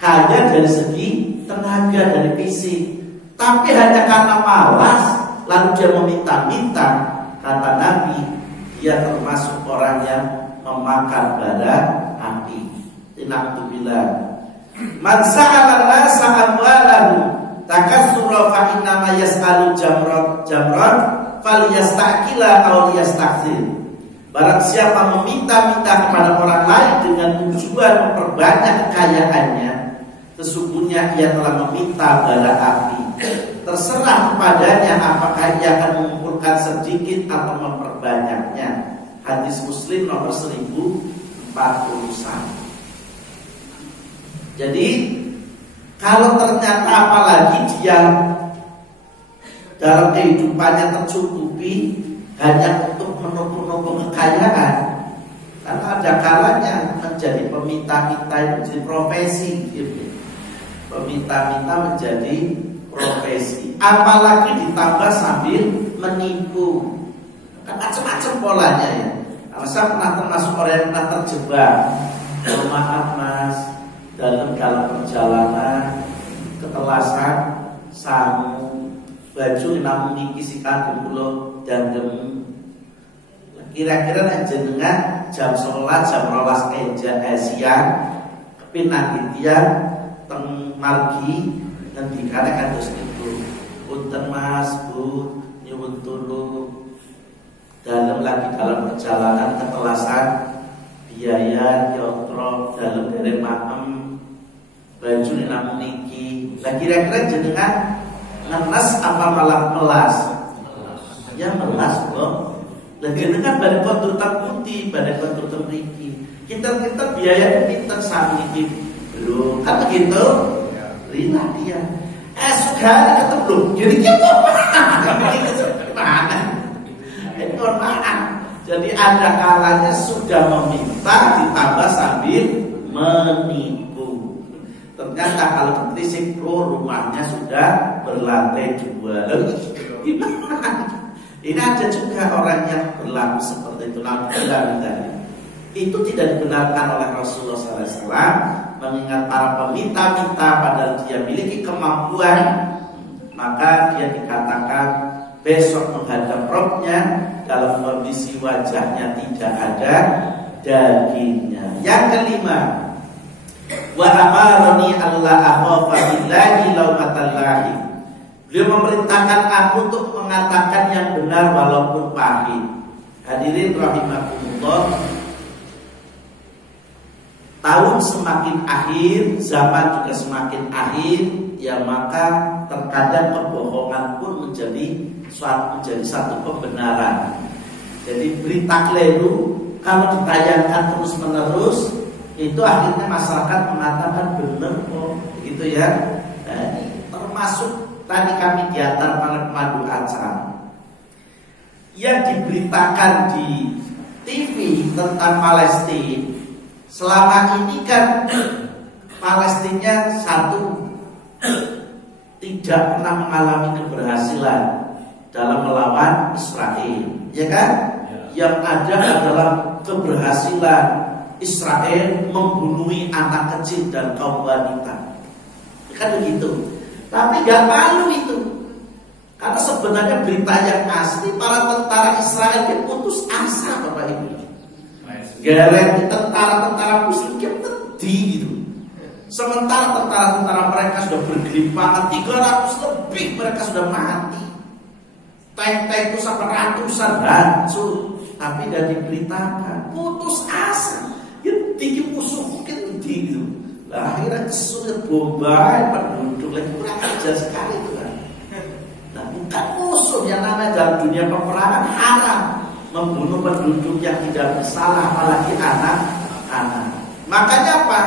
Kaya dari segi tenaga, dari fisik. Tapi hanya karena malas lalu dia meminta-minta, kata Nabi, dia termasuk orang yang memakan bara api. Na'udzubillah. Man sa'ala an-nasa amwalahu takatsura fa inna ma yas'alu jamran falyastaqila aw liyastakthir. Barang siapa meminta-minta kepada orang lain dengan tujuan memperbanyak kekayaannya, sesungguhnya ia telah meminta bara api. Terserah kepadanya apakah ia akan mengumpulkan sedikit atau memperbanyaknya. Hadis Muslim nomor 1041. Jadi kalau ternyata apalagi dia dalam kehidupannya tercukupi hanya untuk menumpuk-numpuk kekayaan, karena ada kalanya menjadi peminta-minta menjadi profesi, gitu. Peminta-minta menjadi profesi, apalagi ditambah sambil menipu, kan macam-macam polanya ya. Saya pernah termasuk orang yang pernah terjebak. Maaf mas, dalam perjalanan ketelasan sangu baju namun niki si kagem kula dandem. Kira-kira jenengan jam 11 jam 12 siang kepinang dia teng margi ngendikane kados niku. Punten Mas, Bu, nyuwun tulung dalam perjalanan ketelasan biaya yotro dalam dari maem baju namun niki. Lah kira-kira jenengan ngenes apa malah melas? Ya melas kok. Lah jenengan pada kontur putih, pada kontur mriki. Kita biaya pinter sami iki. Belum kan begitu? Rina dia. Sekali ketemu jadi kita mana? Maaf. Jadi ada kalanya sudah meminta ditambah sambil menipu. Ternyata kalau berisik rumahnya sudah berlantai 2. Ini ada juga orang yang berlaku seperti itu. Itu tidak dibenarkan oleh Rasulullah SAW. Mengingat para peminta-minta padahal dia miliki kemampuan, maka dia dikatakan besok menghadap Rabbnya dalam kondisi wajahnya tidak ada dagingnya. Yang kelima, wa amarani alla akhafa billahi laumatallahi. Beliau memerintahkan aku untuk mengatakan yang benar walaupun pahit. Hadirin rahimakumullah, tahun semakin akhir, zaman juga semakin akhir, ya maka terkadang kebohongan pun menjadi satu kebenaran. Jadi berita keliru kalau ditayangkan terus menerus, itu akhirnya masyarakat mengatakan benar kok, gitu ya. Nah, termasuk tadi kami di antara para pemandu acara yang diberitakan di TV tentang Palestina. Selama ini kan Palestina satu tidak pernah mengalami keberhasilan dalam melawan Israel, ya kan? Yang ada adalah keberhasilan Israel membunuh anak kecil dan kaum wanita, kan begitu. Tapi gak malu itu, karena sebenarnya berita yang asli para tentara Israel itu putus asa, Bapak Ibu. Garanti tentara-tentara muslim tadi gitu. Sementara tentara-tentara mereka sudah bergelimpangan 300 lebih, mereka sudah mati. Tank-tank itu sampai ratusan hancur, tapi tidak diberitakan. Putus asa, ya tinggi musuh mungkin gitu. Lah akhirnya kesulit bombai penduduk lagi, kurang ajar sekali itu kan. Nah, bukan musuh yang namanya dalam dunia peperangan haram membunuh penduduk yang tidak bersalah, apalagi anak-anak. Makanya apa?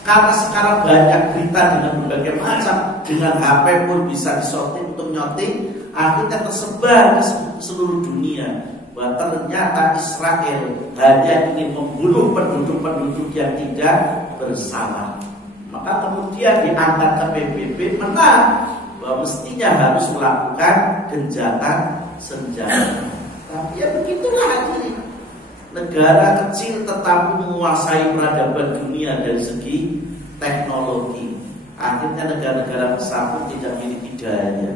Karena sekarang banyak berita dengan berbagai macam, dengan HP pun bisa disortir untuk nyoting, akhirnya tersebar ke seluruh dunia bahwa ternyata Israel hanya ingin membunuh penduduk-penduduk yang tidak bersalah. Maka kemudian diangkat ke PBB menang bahwa mestinya harus melakukan gencatan senjata. Tapi ya begitulah hadirin. Negara kecil tetapi menguasai peradaban dunia dari segi teknologi. Akhirnya negara-negara besar pun tidak memiliki daya.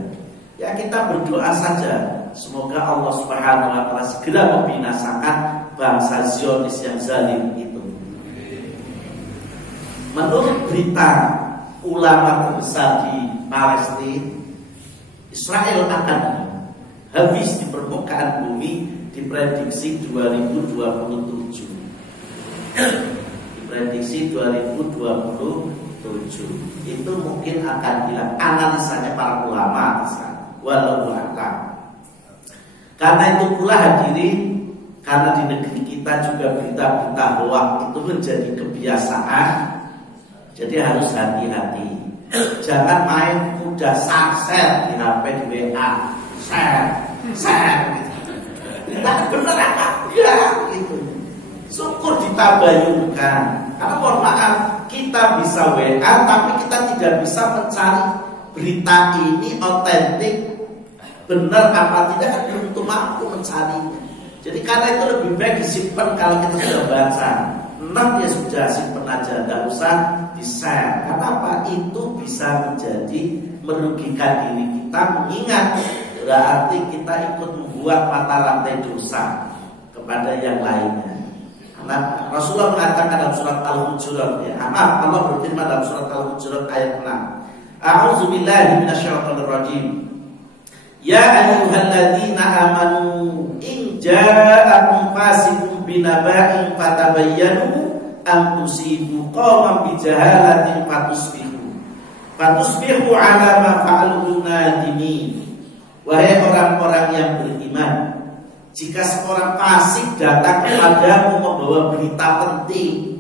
Ya kita berdoa saja, semoga Allah Subhanahu wa taala segera membinasakan bangsa Zionis yang zalim itu. Menurut berita ulama terbesar di Palestina, Israel akan habis di permukaan bumi diprediksi 2027. Diprediksi 2027. Itu mungkin akan hilang, analisanya para ulama di sana. Walau a'lam. Karena itu pula hadirin, karena di negeri kita juga berita-berita hoax itu menjadi kebiasaan. Jadi harus hati-hati. Jangan main mudah share di HP, di WA, share gitu. Tidak benar enggak gitu. Syukur ditabayunkan. Karena mohon maaf, kita bisa WA tapi kita tidak bisa mencari berita ini otentik, benar apa tidak, kan belum tentu mampu mencarinya. Jadi karena itu lebih baik disimpan. Kalau kita sudah baca, ya sudah simpan aja, tidak usah di-share. Karena apa? Itu bisa menjadi merugikan diri kita, mengingat berarti kita ikut membuat mata rantai dosa kepada yang lainnya. Karena Rasulullah mengatakan dalam surat Al-Hujurat, ya, Allah berfirman dalam surat Al-Hujurat ayat 6. A'udzubillahi minasyaitonir rajim. Ya ayyuhalladzina amanu in ja'akum fasiqun binaba'in fatabayyanu an tusibu qauman bijahalatin fatusbihu ala ma fa'alu nadimin. Wahai orang-orang yang beriman, jika seorang fasik datang kepadamu membawa berita penting,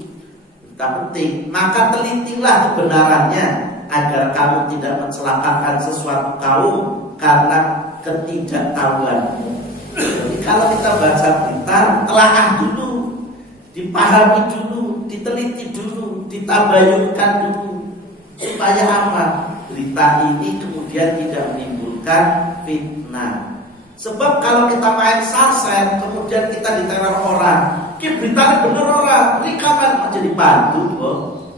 maka telitilah kebenarannya agar kamu tidak mencelakakan sesuatu kaum karena ketidaktahuanmu. Jadi kalau kita baca berita, telaah dulu, dipahami dulu, diteliti dulu, ditabayunkan dulu, supaya apa? Berita ini kemudian tidak menimbulkan fitnah. Sebab kalau kita main sarsen, kemudian kita diteror orang, berita benar orang, mereka kan menjadi pandu,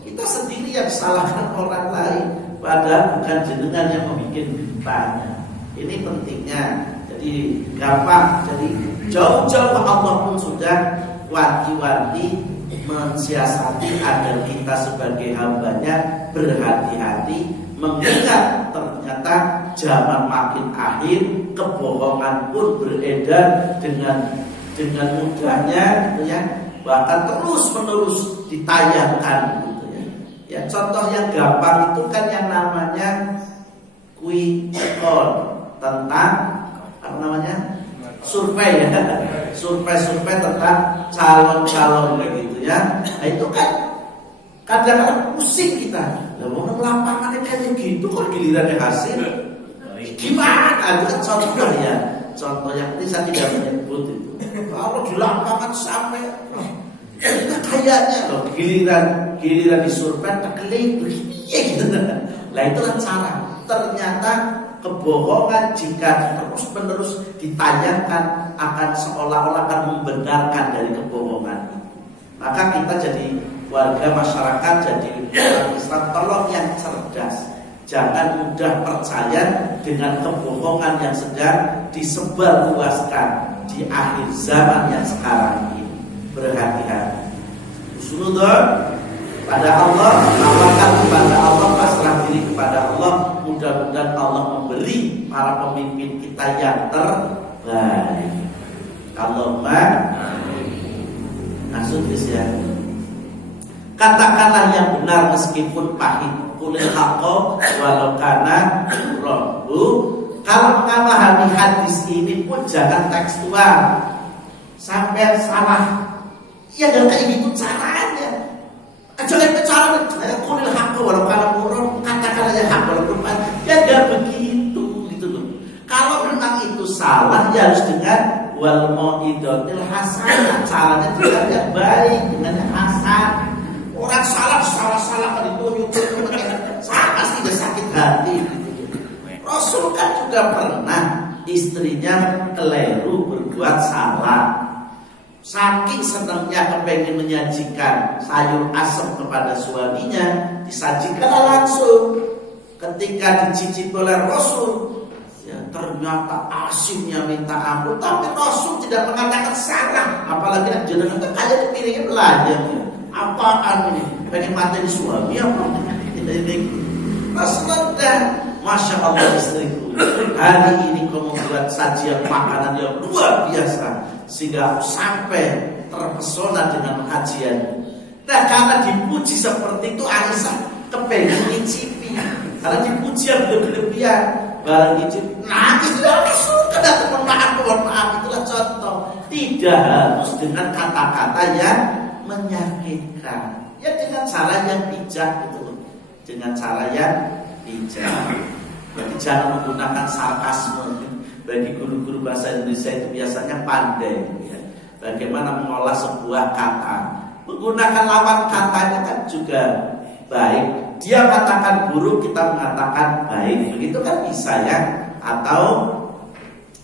kita sendiri yang salahkan orang lain, padahal bukan jenengan yang membuat beritanya. Ini pentingnya. Jadi gampang. Jadi jauh-jauh Allah pun sudah wanti-wanti mensiasati agar kita sebagai hambanya berhati-hati, mengingat ternyata zaman makin akhir, kebohongan pun beredar dengan mudahnya, gitu ya. Bahkan terus menerus ditayangkan, gitu ya. Ya contoh yang gampang itu kan yang namanya quick count tentang apa namanya survei ya, survei tentang calon-calon gitu ya. Nah itu kan kadang-kadang pusing kita. Lah mau lapangannya kayak gitu kok gilirannya hasil. Gimana? Itu kan contoh ya. Contoh yang ini saya tidak menyebut itu. Kalau di lapangan sampai kita kayaknya loh giliran di survei terkeling begini ya gitu. Lah itulah cara. Ternyata kebohongan jika terus-menerus ditayangkan akan seolah-olah akan membenarkan dari kebohongan. Maka kita jadi warga masyarakat, jadi orang Islam, tolong yang cerdas. Jangan mudah percaya dengan kebohongan yang sedang disebarluaskan di akhir zaman yang sekarang ini. Berhati-hati. Husnudzon pada Allah, tawakal kepada Allah, pasrah diri kepada Allah. Mudah-mudahan Allah memberi para pemimpin kita yang terbaik. Allahumma maksud ya. Katakanlah yang benar meskipun pahit. Qulil haqqo walau kana rabbu. Kalau memahami hadis ini pun jangan tekstual sampai salah. Ya gak kayak gitu caranya. Jangan bicara qulil haqqo walau kana rabbu. Katakanlah yang hak walaupun pahit. Ya gak begitu gitu loh. Kalau memang itu salah ya harus dengan wal mau'izatil hasanah. Caranya dengan yang baik, dengan yang hasan. Orang salah kan itu saya pasti udah sakit hati. Rasul kan juga pernah istrinya keliru berbuat salah. Saking senangnya kepengen menyajikan sayur asem kepada suaminya, disajikan langsung. Ketika dicicipi oleh Rasul, ya ternyata asinnya minta ampun. Tapi Rasul tidak mengatakan salah. Apalagi jenengan kayak piringnya belajar. Apaan ini? Pengen matiin suami apa? Ini Rasulullah, Masya Allah istriku, hari ini kau membuat sajian makanan yang luar biasa sehingga aku sampai terpesona dengan kajian. Nah karena dipuji seperti itu Aisyah kepengen ngicipi. Karena dipuji yang berlebihan, barang ngicipi nangis. Rasul kena mohon maaf itulah contoh. Tidak harus dengan kata-kata yang menyakitkan, ya dengan cara yang bijak gitu loh, dengan cara yang bijak. Jadi jangan menggunakan sarkasme. Bagi guru-guru bahasa Indonesia itu biasanya pandai ya. Bagaimana mengolah sebuah kata, menggunakan lawan katanya kan juga baik. Dia katakan buruk, kita mengatakan baik, begitu kan bisa ya. Atau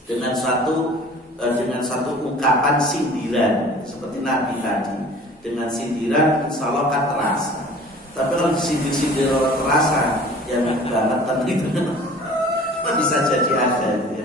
dengan satu ungkapan sindiran seperti Nabi tadi. Dengan sindiran insya Allah kan terasa. Tapi kalau sindir-sindir orang terasa, ya banget itu bisa jadi ada ya.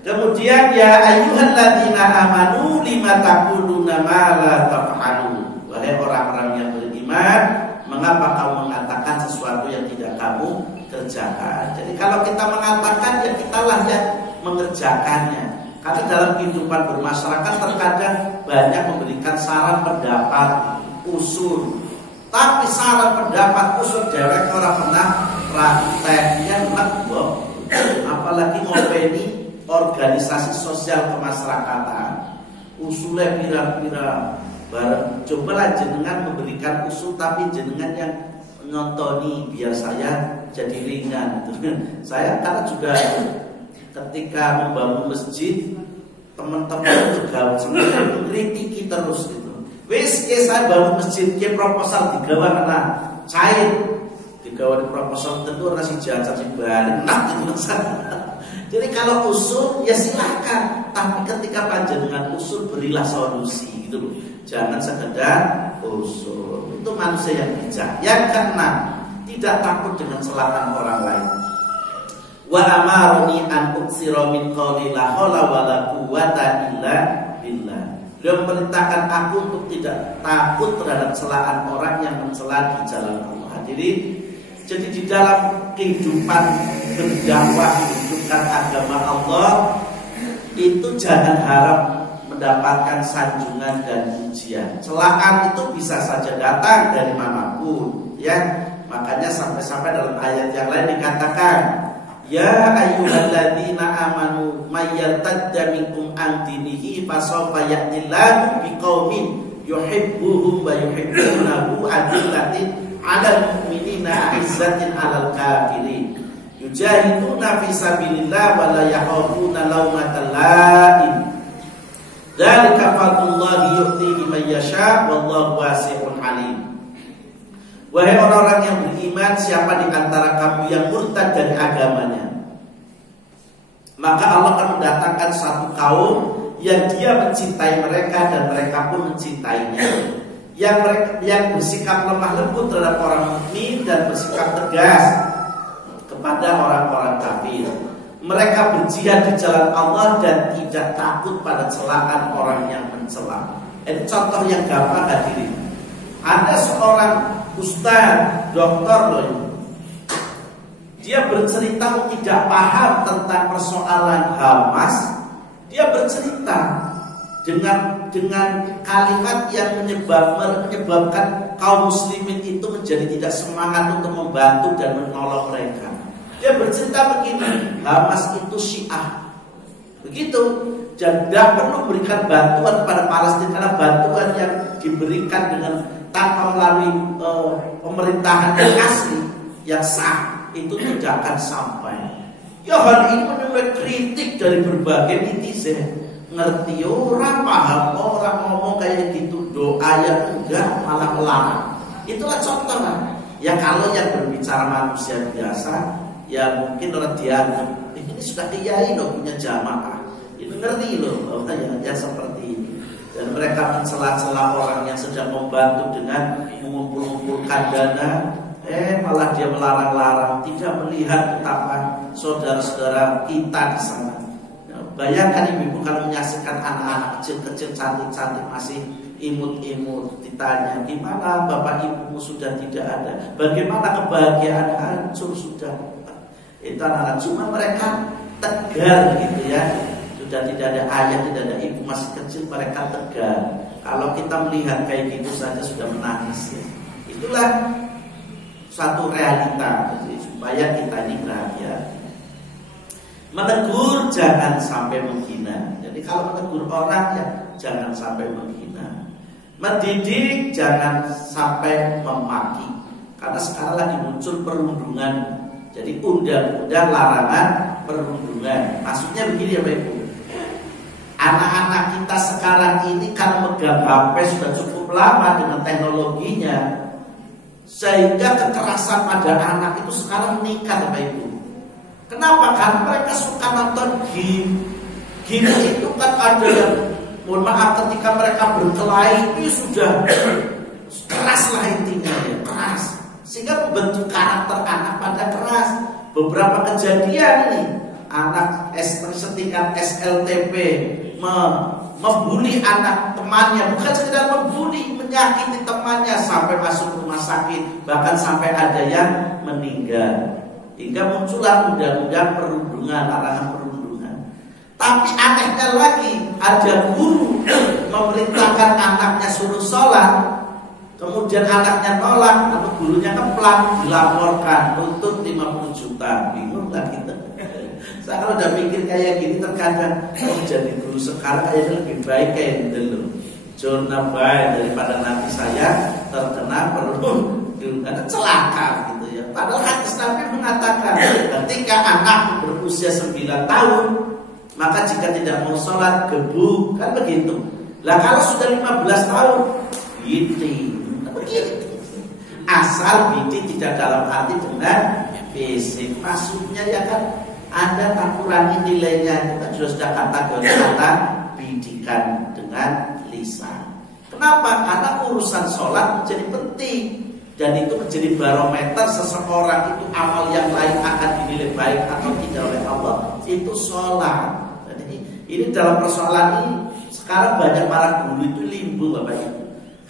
Kemudian ya ayyuhalladzina amanu lima taquluna ma la taf'alun. Wahai orang-orang yang beriman, mengapa kamu mengatakan sesuatu yang tidak kamu kerjakan? Jadi kalau kita mengatakan ya kitalah yang mengerjakannya. Karena dalam kehidupan bermasyarakat terkadang banyak memberikan saran pendapat, usul. Tapi saran pendapat, usul dewek orang pernah prakteknya lebok. Apalagi ngopeni organisasi sosial kemasyarakatan. Usulnya pira-pira. Cobalah jenengan memberikan usul tapi jenengan yang nyontoni biar saya jadi ringan. Saya karena juga ketika membangun masjid, teman-teman juga sebenarnya mengkritiki terus gitu. Wes saya bangun masjid, ke proposal digawa kena cair, digawa di proposal tentu nasi jajan sih bareng, gitu. Jadi kalau usul ya silakan, tapi ketika panjenengan usul berilah solusi gitu loh. Jangan sekedar usul. Itu manusia yang bijak. Yang keenam, tidak takut dengan kesalahan orang lain. Wa amaruni an uksira min qawli la haula wala quwwata illa billah. Dia memerintahkan aku untuk tidak takut terhadap kesalahan orang yang mencela di jalan Allah. Jadi di dalam kehidupan berdakwah, menunjukkan agama Allah, itu jangan harap mendapatkan sanjungan dan pujian. Celaan itu bisa saja datang dari manapun, ya. Makanya sampai-sampai dalam ayat yang lain dikatakan, ya ayyuhalladzina amanu may yartadda minkum an dinihi fasawfa ya'tillahu biqaumin yuhibbuhum wa yuhibbunahu adillatin 'alal mu'minina 'izzatin 'alal kafirin yujahiduna fi sabilillah wa la yakhafuna lawmatal la'im dzalika fadlullahi yu'tihi man yasha wallahu wasi'un 'alim. Wahai orang-orang yang beriman, siapa di antara kamu yang murtad dari agamanya, maka Allah akan mendatangkan satu kaum yang dia mencintai mereka dan mereka pun mencintainya, yang bersikap lemah lembut terhadap orang mukmin dan bersikap tegas kepada orang-orang kafir. Mereka berjihad di jalan Allah dan tidak takut pada celaan orang yang mencela. Ini contoh yang gampang hadirin. Ada seorang ustaz, dokter loh ini. Dia bercerita tidak paham tentang persoalan Hamas. Dia bercerita dengan kalimat yang menyebabkan kaum muslimin itu menjadi tidak semangat untuk membantu dan menolong mereka. Dia bercerita begini, Hamas itu Syiah. Begitu, dan tidak perlu memberikan bantuan kepada Palestina karena bantuan yang diberikan dengan tanpa melalui pemerintahan yang asli, yang sah, itu tidak akan sampai. Ya, hal ini menuai kritik dari berbagai netizen. Ngerti orang, paham orang ngomong kayak gitu, doa yang enggak malah melarang. Itulah contoh lah. Ya kalau yang berbicara manusia biasa, ya mungkin orang dianggap ini sudah kiai loh, punya jamaah. Itu ngerti loh, yang seperti ini. Dan mereka mencela-cela orang yang sedang membantu dengan mengumpulkan dana, malah dia melarang-larang, tidak melihat betapa saudara-saudara kita di sana. Bayangkan ibu kalau menyaksikan anak-anak kecil-kecil cantik-cantik masih imut-imut, ditanya gimana bapak ibumu sudah tidak ada, bagaimana kebahagiaan hancur sudah. Itu anak-anak, cuma mereka tegar gitu ya. Sudah tidak ada ayah, tidak ada ibu, masih kecil, mereka tegar. Kalau kita melihat kayak gitu saja sudah menangis ya. Itulah satu realita. Jadi, supaya kita ini bahagia. Menegur jangan sampai menghina. Jadi kalau menegur orang ya jangan sampai menghina. Mendidik jangan sampai memaki. Karena sekarang lagi muncul perundungan. Jadi undang-undang larangan perundungan. Maksudnya begini ya Pak Ibu. Anak-anak kita sekarang ini kan megang HP sudah cukup lama dengan teknologinya, sehingga kekerasan pada anak itu sekarang meningkat Bapak Ibu. Kenapa? Karena mereka suka nonton game. Game itu kan ada yang, mohon maaf, ketika mereka berkelahi itu sudah keras lah intinya ya, keras. Sehingga membentuk karakter anak pada keras. Beberapa kejadian nih, anak setingkat SLTP membuli anak temannya, bukan sekedar membuli, menyakiti temannya sampai masuk rumah sakit, bahkan sampai ada yang meninggal. Hingga muncullah undang-undang perundungan, larangan perundungan. Tapi anehnya lagi, ada guru memerintahkan anaknya suruh sholat, kemudian anaknya tolak, lalu gurunya keplang, dilaporkan, tuntut 50 juta. Bingung lah kita. Saya kalau udah mikir kayak gini terkadang jadi guru sekarang kayaknya lebih baik kayak dulu. Jurnal baik daripada nanti saya terkena perundungan, celaka gitu ya. Padahal hadis Nabi mengatakan ketika anak berusia 9 tahun, maka jika tidak mau sholat gebuk, kan begitu. Lah kalau sudah 15 tahun, begitu. Asal bidik tidak dalam arti dengan fisik. Maksudnya ya kan Anda tak kurangi nilainya. Kita sudah kategori kata bidikan dengan lisan. Kenapa? Karena urusan sholat menjadi penting. Dan itu menjadi barometer seseorang itu amal yang lain akan dinilai baik atau tidak oleh Allah. Itu sholat. Jadi ini dalam persoalan ini sekarang banyak para guru itu limbo Bapak Ibu.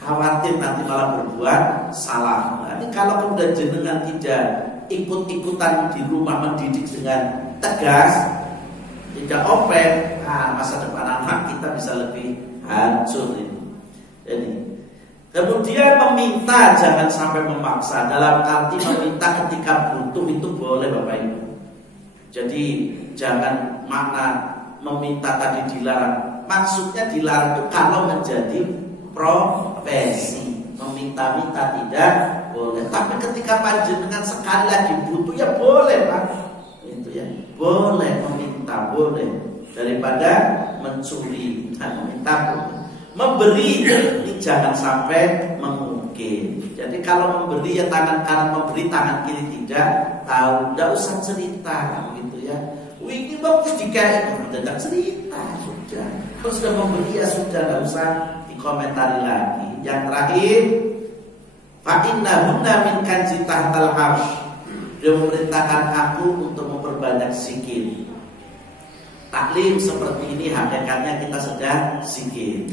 Khawatir nanti malah berbuat salah. Nah, ini kalau kemudian jenengan tidak ikut-ikutan di rumah mendidik dengan tegas, tidak open, masa depan anak kita bisa lebih hancur ini. Jadi, kemudian meminta jangan sampai memaksa. Dalam arti meminta ketika butuh itu boleh Bapak Ibu. Jadi jangan makna meminta tadi dilarang. Maksudnya dilarang itu kalau menjadi profesi. Meminta-minta tidak boleh. Tapi ketika panjenengan sekali lagi butuh ya boleh Pak. Itu ya. Boleh meminta, boleh. Daripada mencuri, meminta boleh. Memberi ini jangan sampai mengukir. Jadi kalau memberi ya tangan kanan memberi, tangan kiri tidak tahu. Tidak usah cerita gitu ya. Ini bagus dikain, tidak cerita sudah. Kalau sudah memberi ya sudah, tidak usah dikomentari lagi. Yang terakhir, fa innahunna min kanzi tahtal arsh. Dia memerintahkan aku untuk memperbanyak zikir. Taklim seperti ini hakikatnya kita sedang zikir.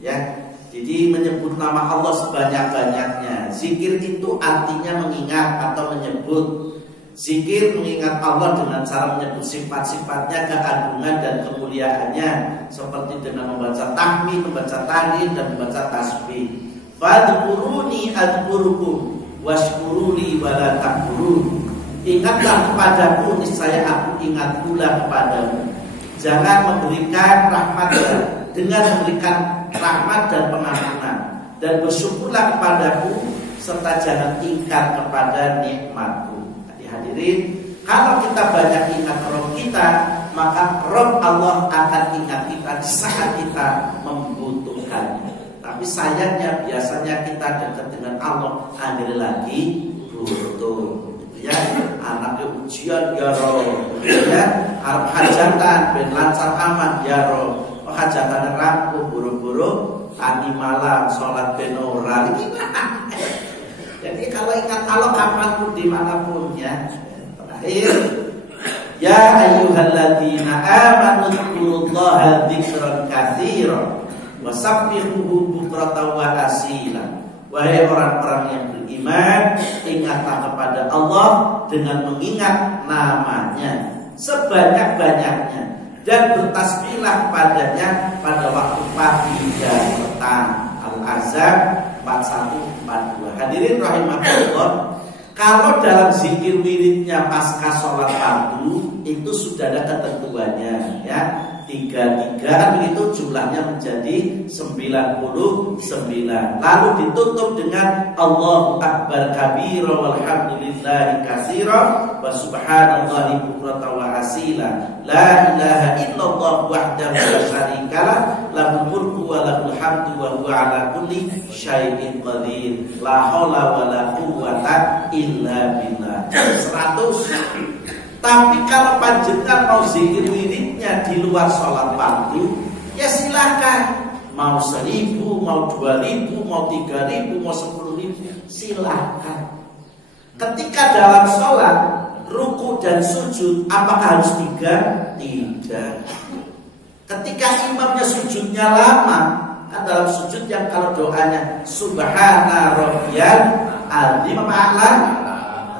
Ya, jadi menyebut nama Allah sebanyak-banyaknya. Zikir itu artinya mengingat atau menyebut. Zikir mengingat Allah dengan cara menyebut sifat-sifatnya, keagungan dan kemuliaannya, seperti dengan membaca tahmid, membaca tahlil dan membaca tasbih. Fadhkuruni adzkurukum washkuruli wala takfurun. Ingatlah kepadaku, niscaya aku ingat pula kepadamu. Jangan memberikan rahmat dengan memberikan rahmat dan pengampunan, dan bersyukurlah kepadaku serta jangan ingkar kepada nikmatku. Hadirin, kalau kita banyak ingat Rob kita, maka Rob Allah akan ingat kita di saat kita membutuhkannya. Tapi sayangnya biasanya kita dekat dengan Allah akhir lagi butuh. Ya, anaknya ujian ya Rob, ya, harap hajatan ben lancar aman ya Rob. Hajatan rampung buru-buru tani malam sholat ben ora. Jadi kalau ingat Allah kapanpun dimanapun ya. Terakhir, ya ayyuhalladzina amanu dzkurullaha dzikran katsiran wasabbihuhu bukratan wa asila. Wahai orang-orang yang beriman, ingatlah kepada Allah dengan mengingat namanya sebanyak-banyaknya dan bertasbihlah padanya pada waktu pagi dan petang. Al-Ahzab 41-42. Hadirin rahimahullah, kalau dalam zikir wiridnya pasca sholat fardu itu sudah ada ketentuannya ya. 33 begitu jumlahnya menjadi 99. Lalu ditutup dengan Allahu Akbar kabira walhamdulillahi katsira wa subhanallahi bukratan wa asila. La ilaha illallah wahdahu la syarikalah lahul mulku wa lahul hamdu wa huwa ala kulli syai'in qadir. La haula wa la quwwata illa billah. 100. Tapi kalau panjenengan mau zikir wiridnya di luar sholat fardu, ya silahkan. Mau 1000, mau 2000, mau 3000, mau 10.000, silahkan. Ketika dalam sholat ruku dan sujud, apakah harus 3? Tidak. Ketika imamnya sujudnya lama, kan dalam sujud yang kalau doanya Subhana Rabbiyal Azim a'la,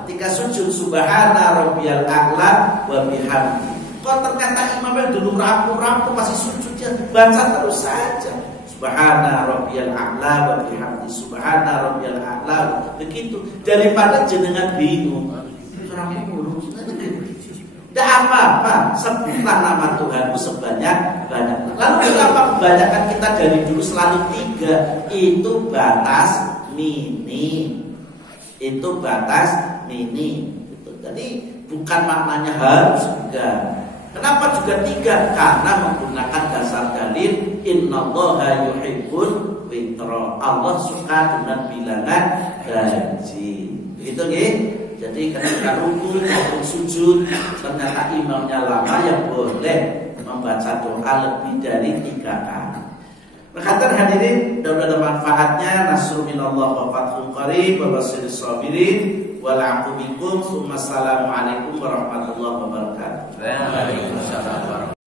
ketika sujud Subhana Rabbiyal a'la wa bihamdi. Kok ternyata imamnya dulu rampung-rampung masih sujudnya, baca terus saja Subhana Rabbiyal a'la wa bihamdi, Subhana Rabbiyal a'la. Begitu, daripada jenengan bingung. Tidak apa-apa, sebutlah nama Tuhanmu sebanyak-banyak. Lalu kenapa kebanyakan kita dari dulu selalu 3? Itu batas minim. Itu batas minim. Jadi bukan maknanya harus juga. Kenapa juga 3? Karena menggunakan dasar dalil innallaha yuhibbul witra. Allah suka dengan bilangan gaji. Begitu nggih? Jadi ketika ruku maupun sujud ternyata imamnya lama, ya boleh membaca doa lebih dari 3 kali. Berkata hadirin, mudah-mudahan manfaatnya. Nasrul minallah wa fathul qarib wa basiris sabirin wa la'afu minkum. Assalamualaikum warahmatullahi wabarakatuh. Waalaikumsalam.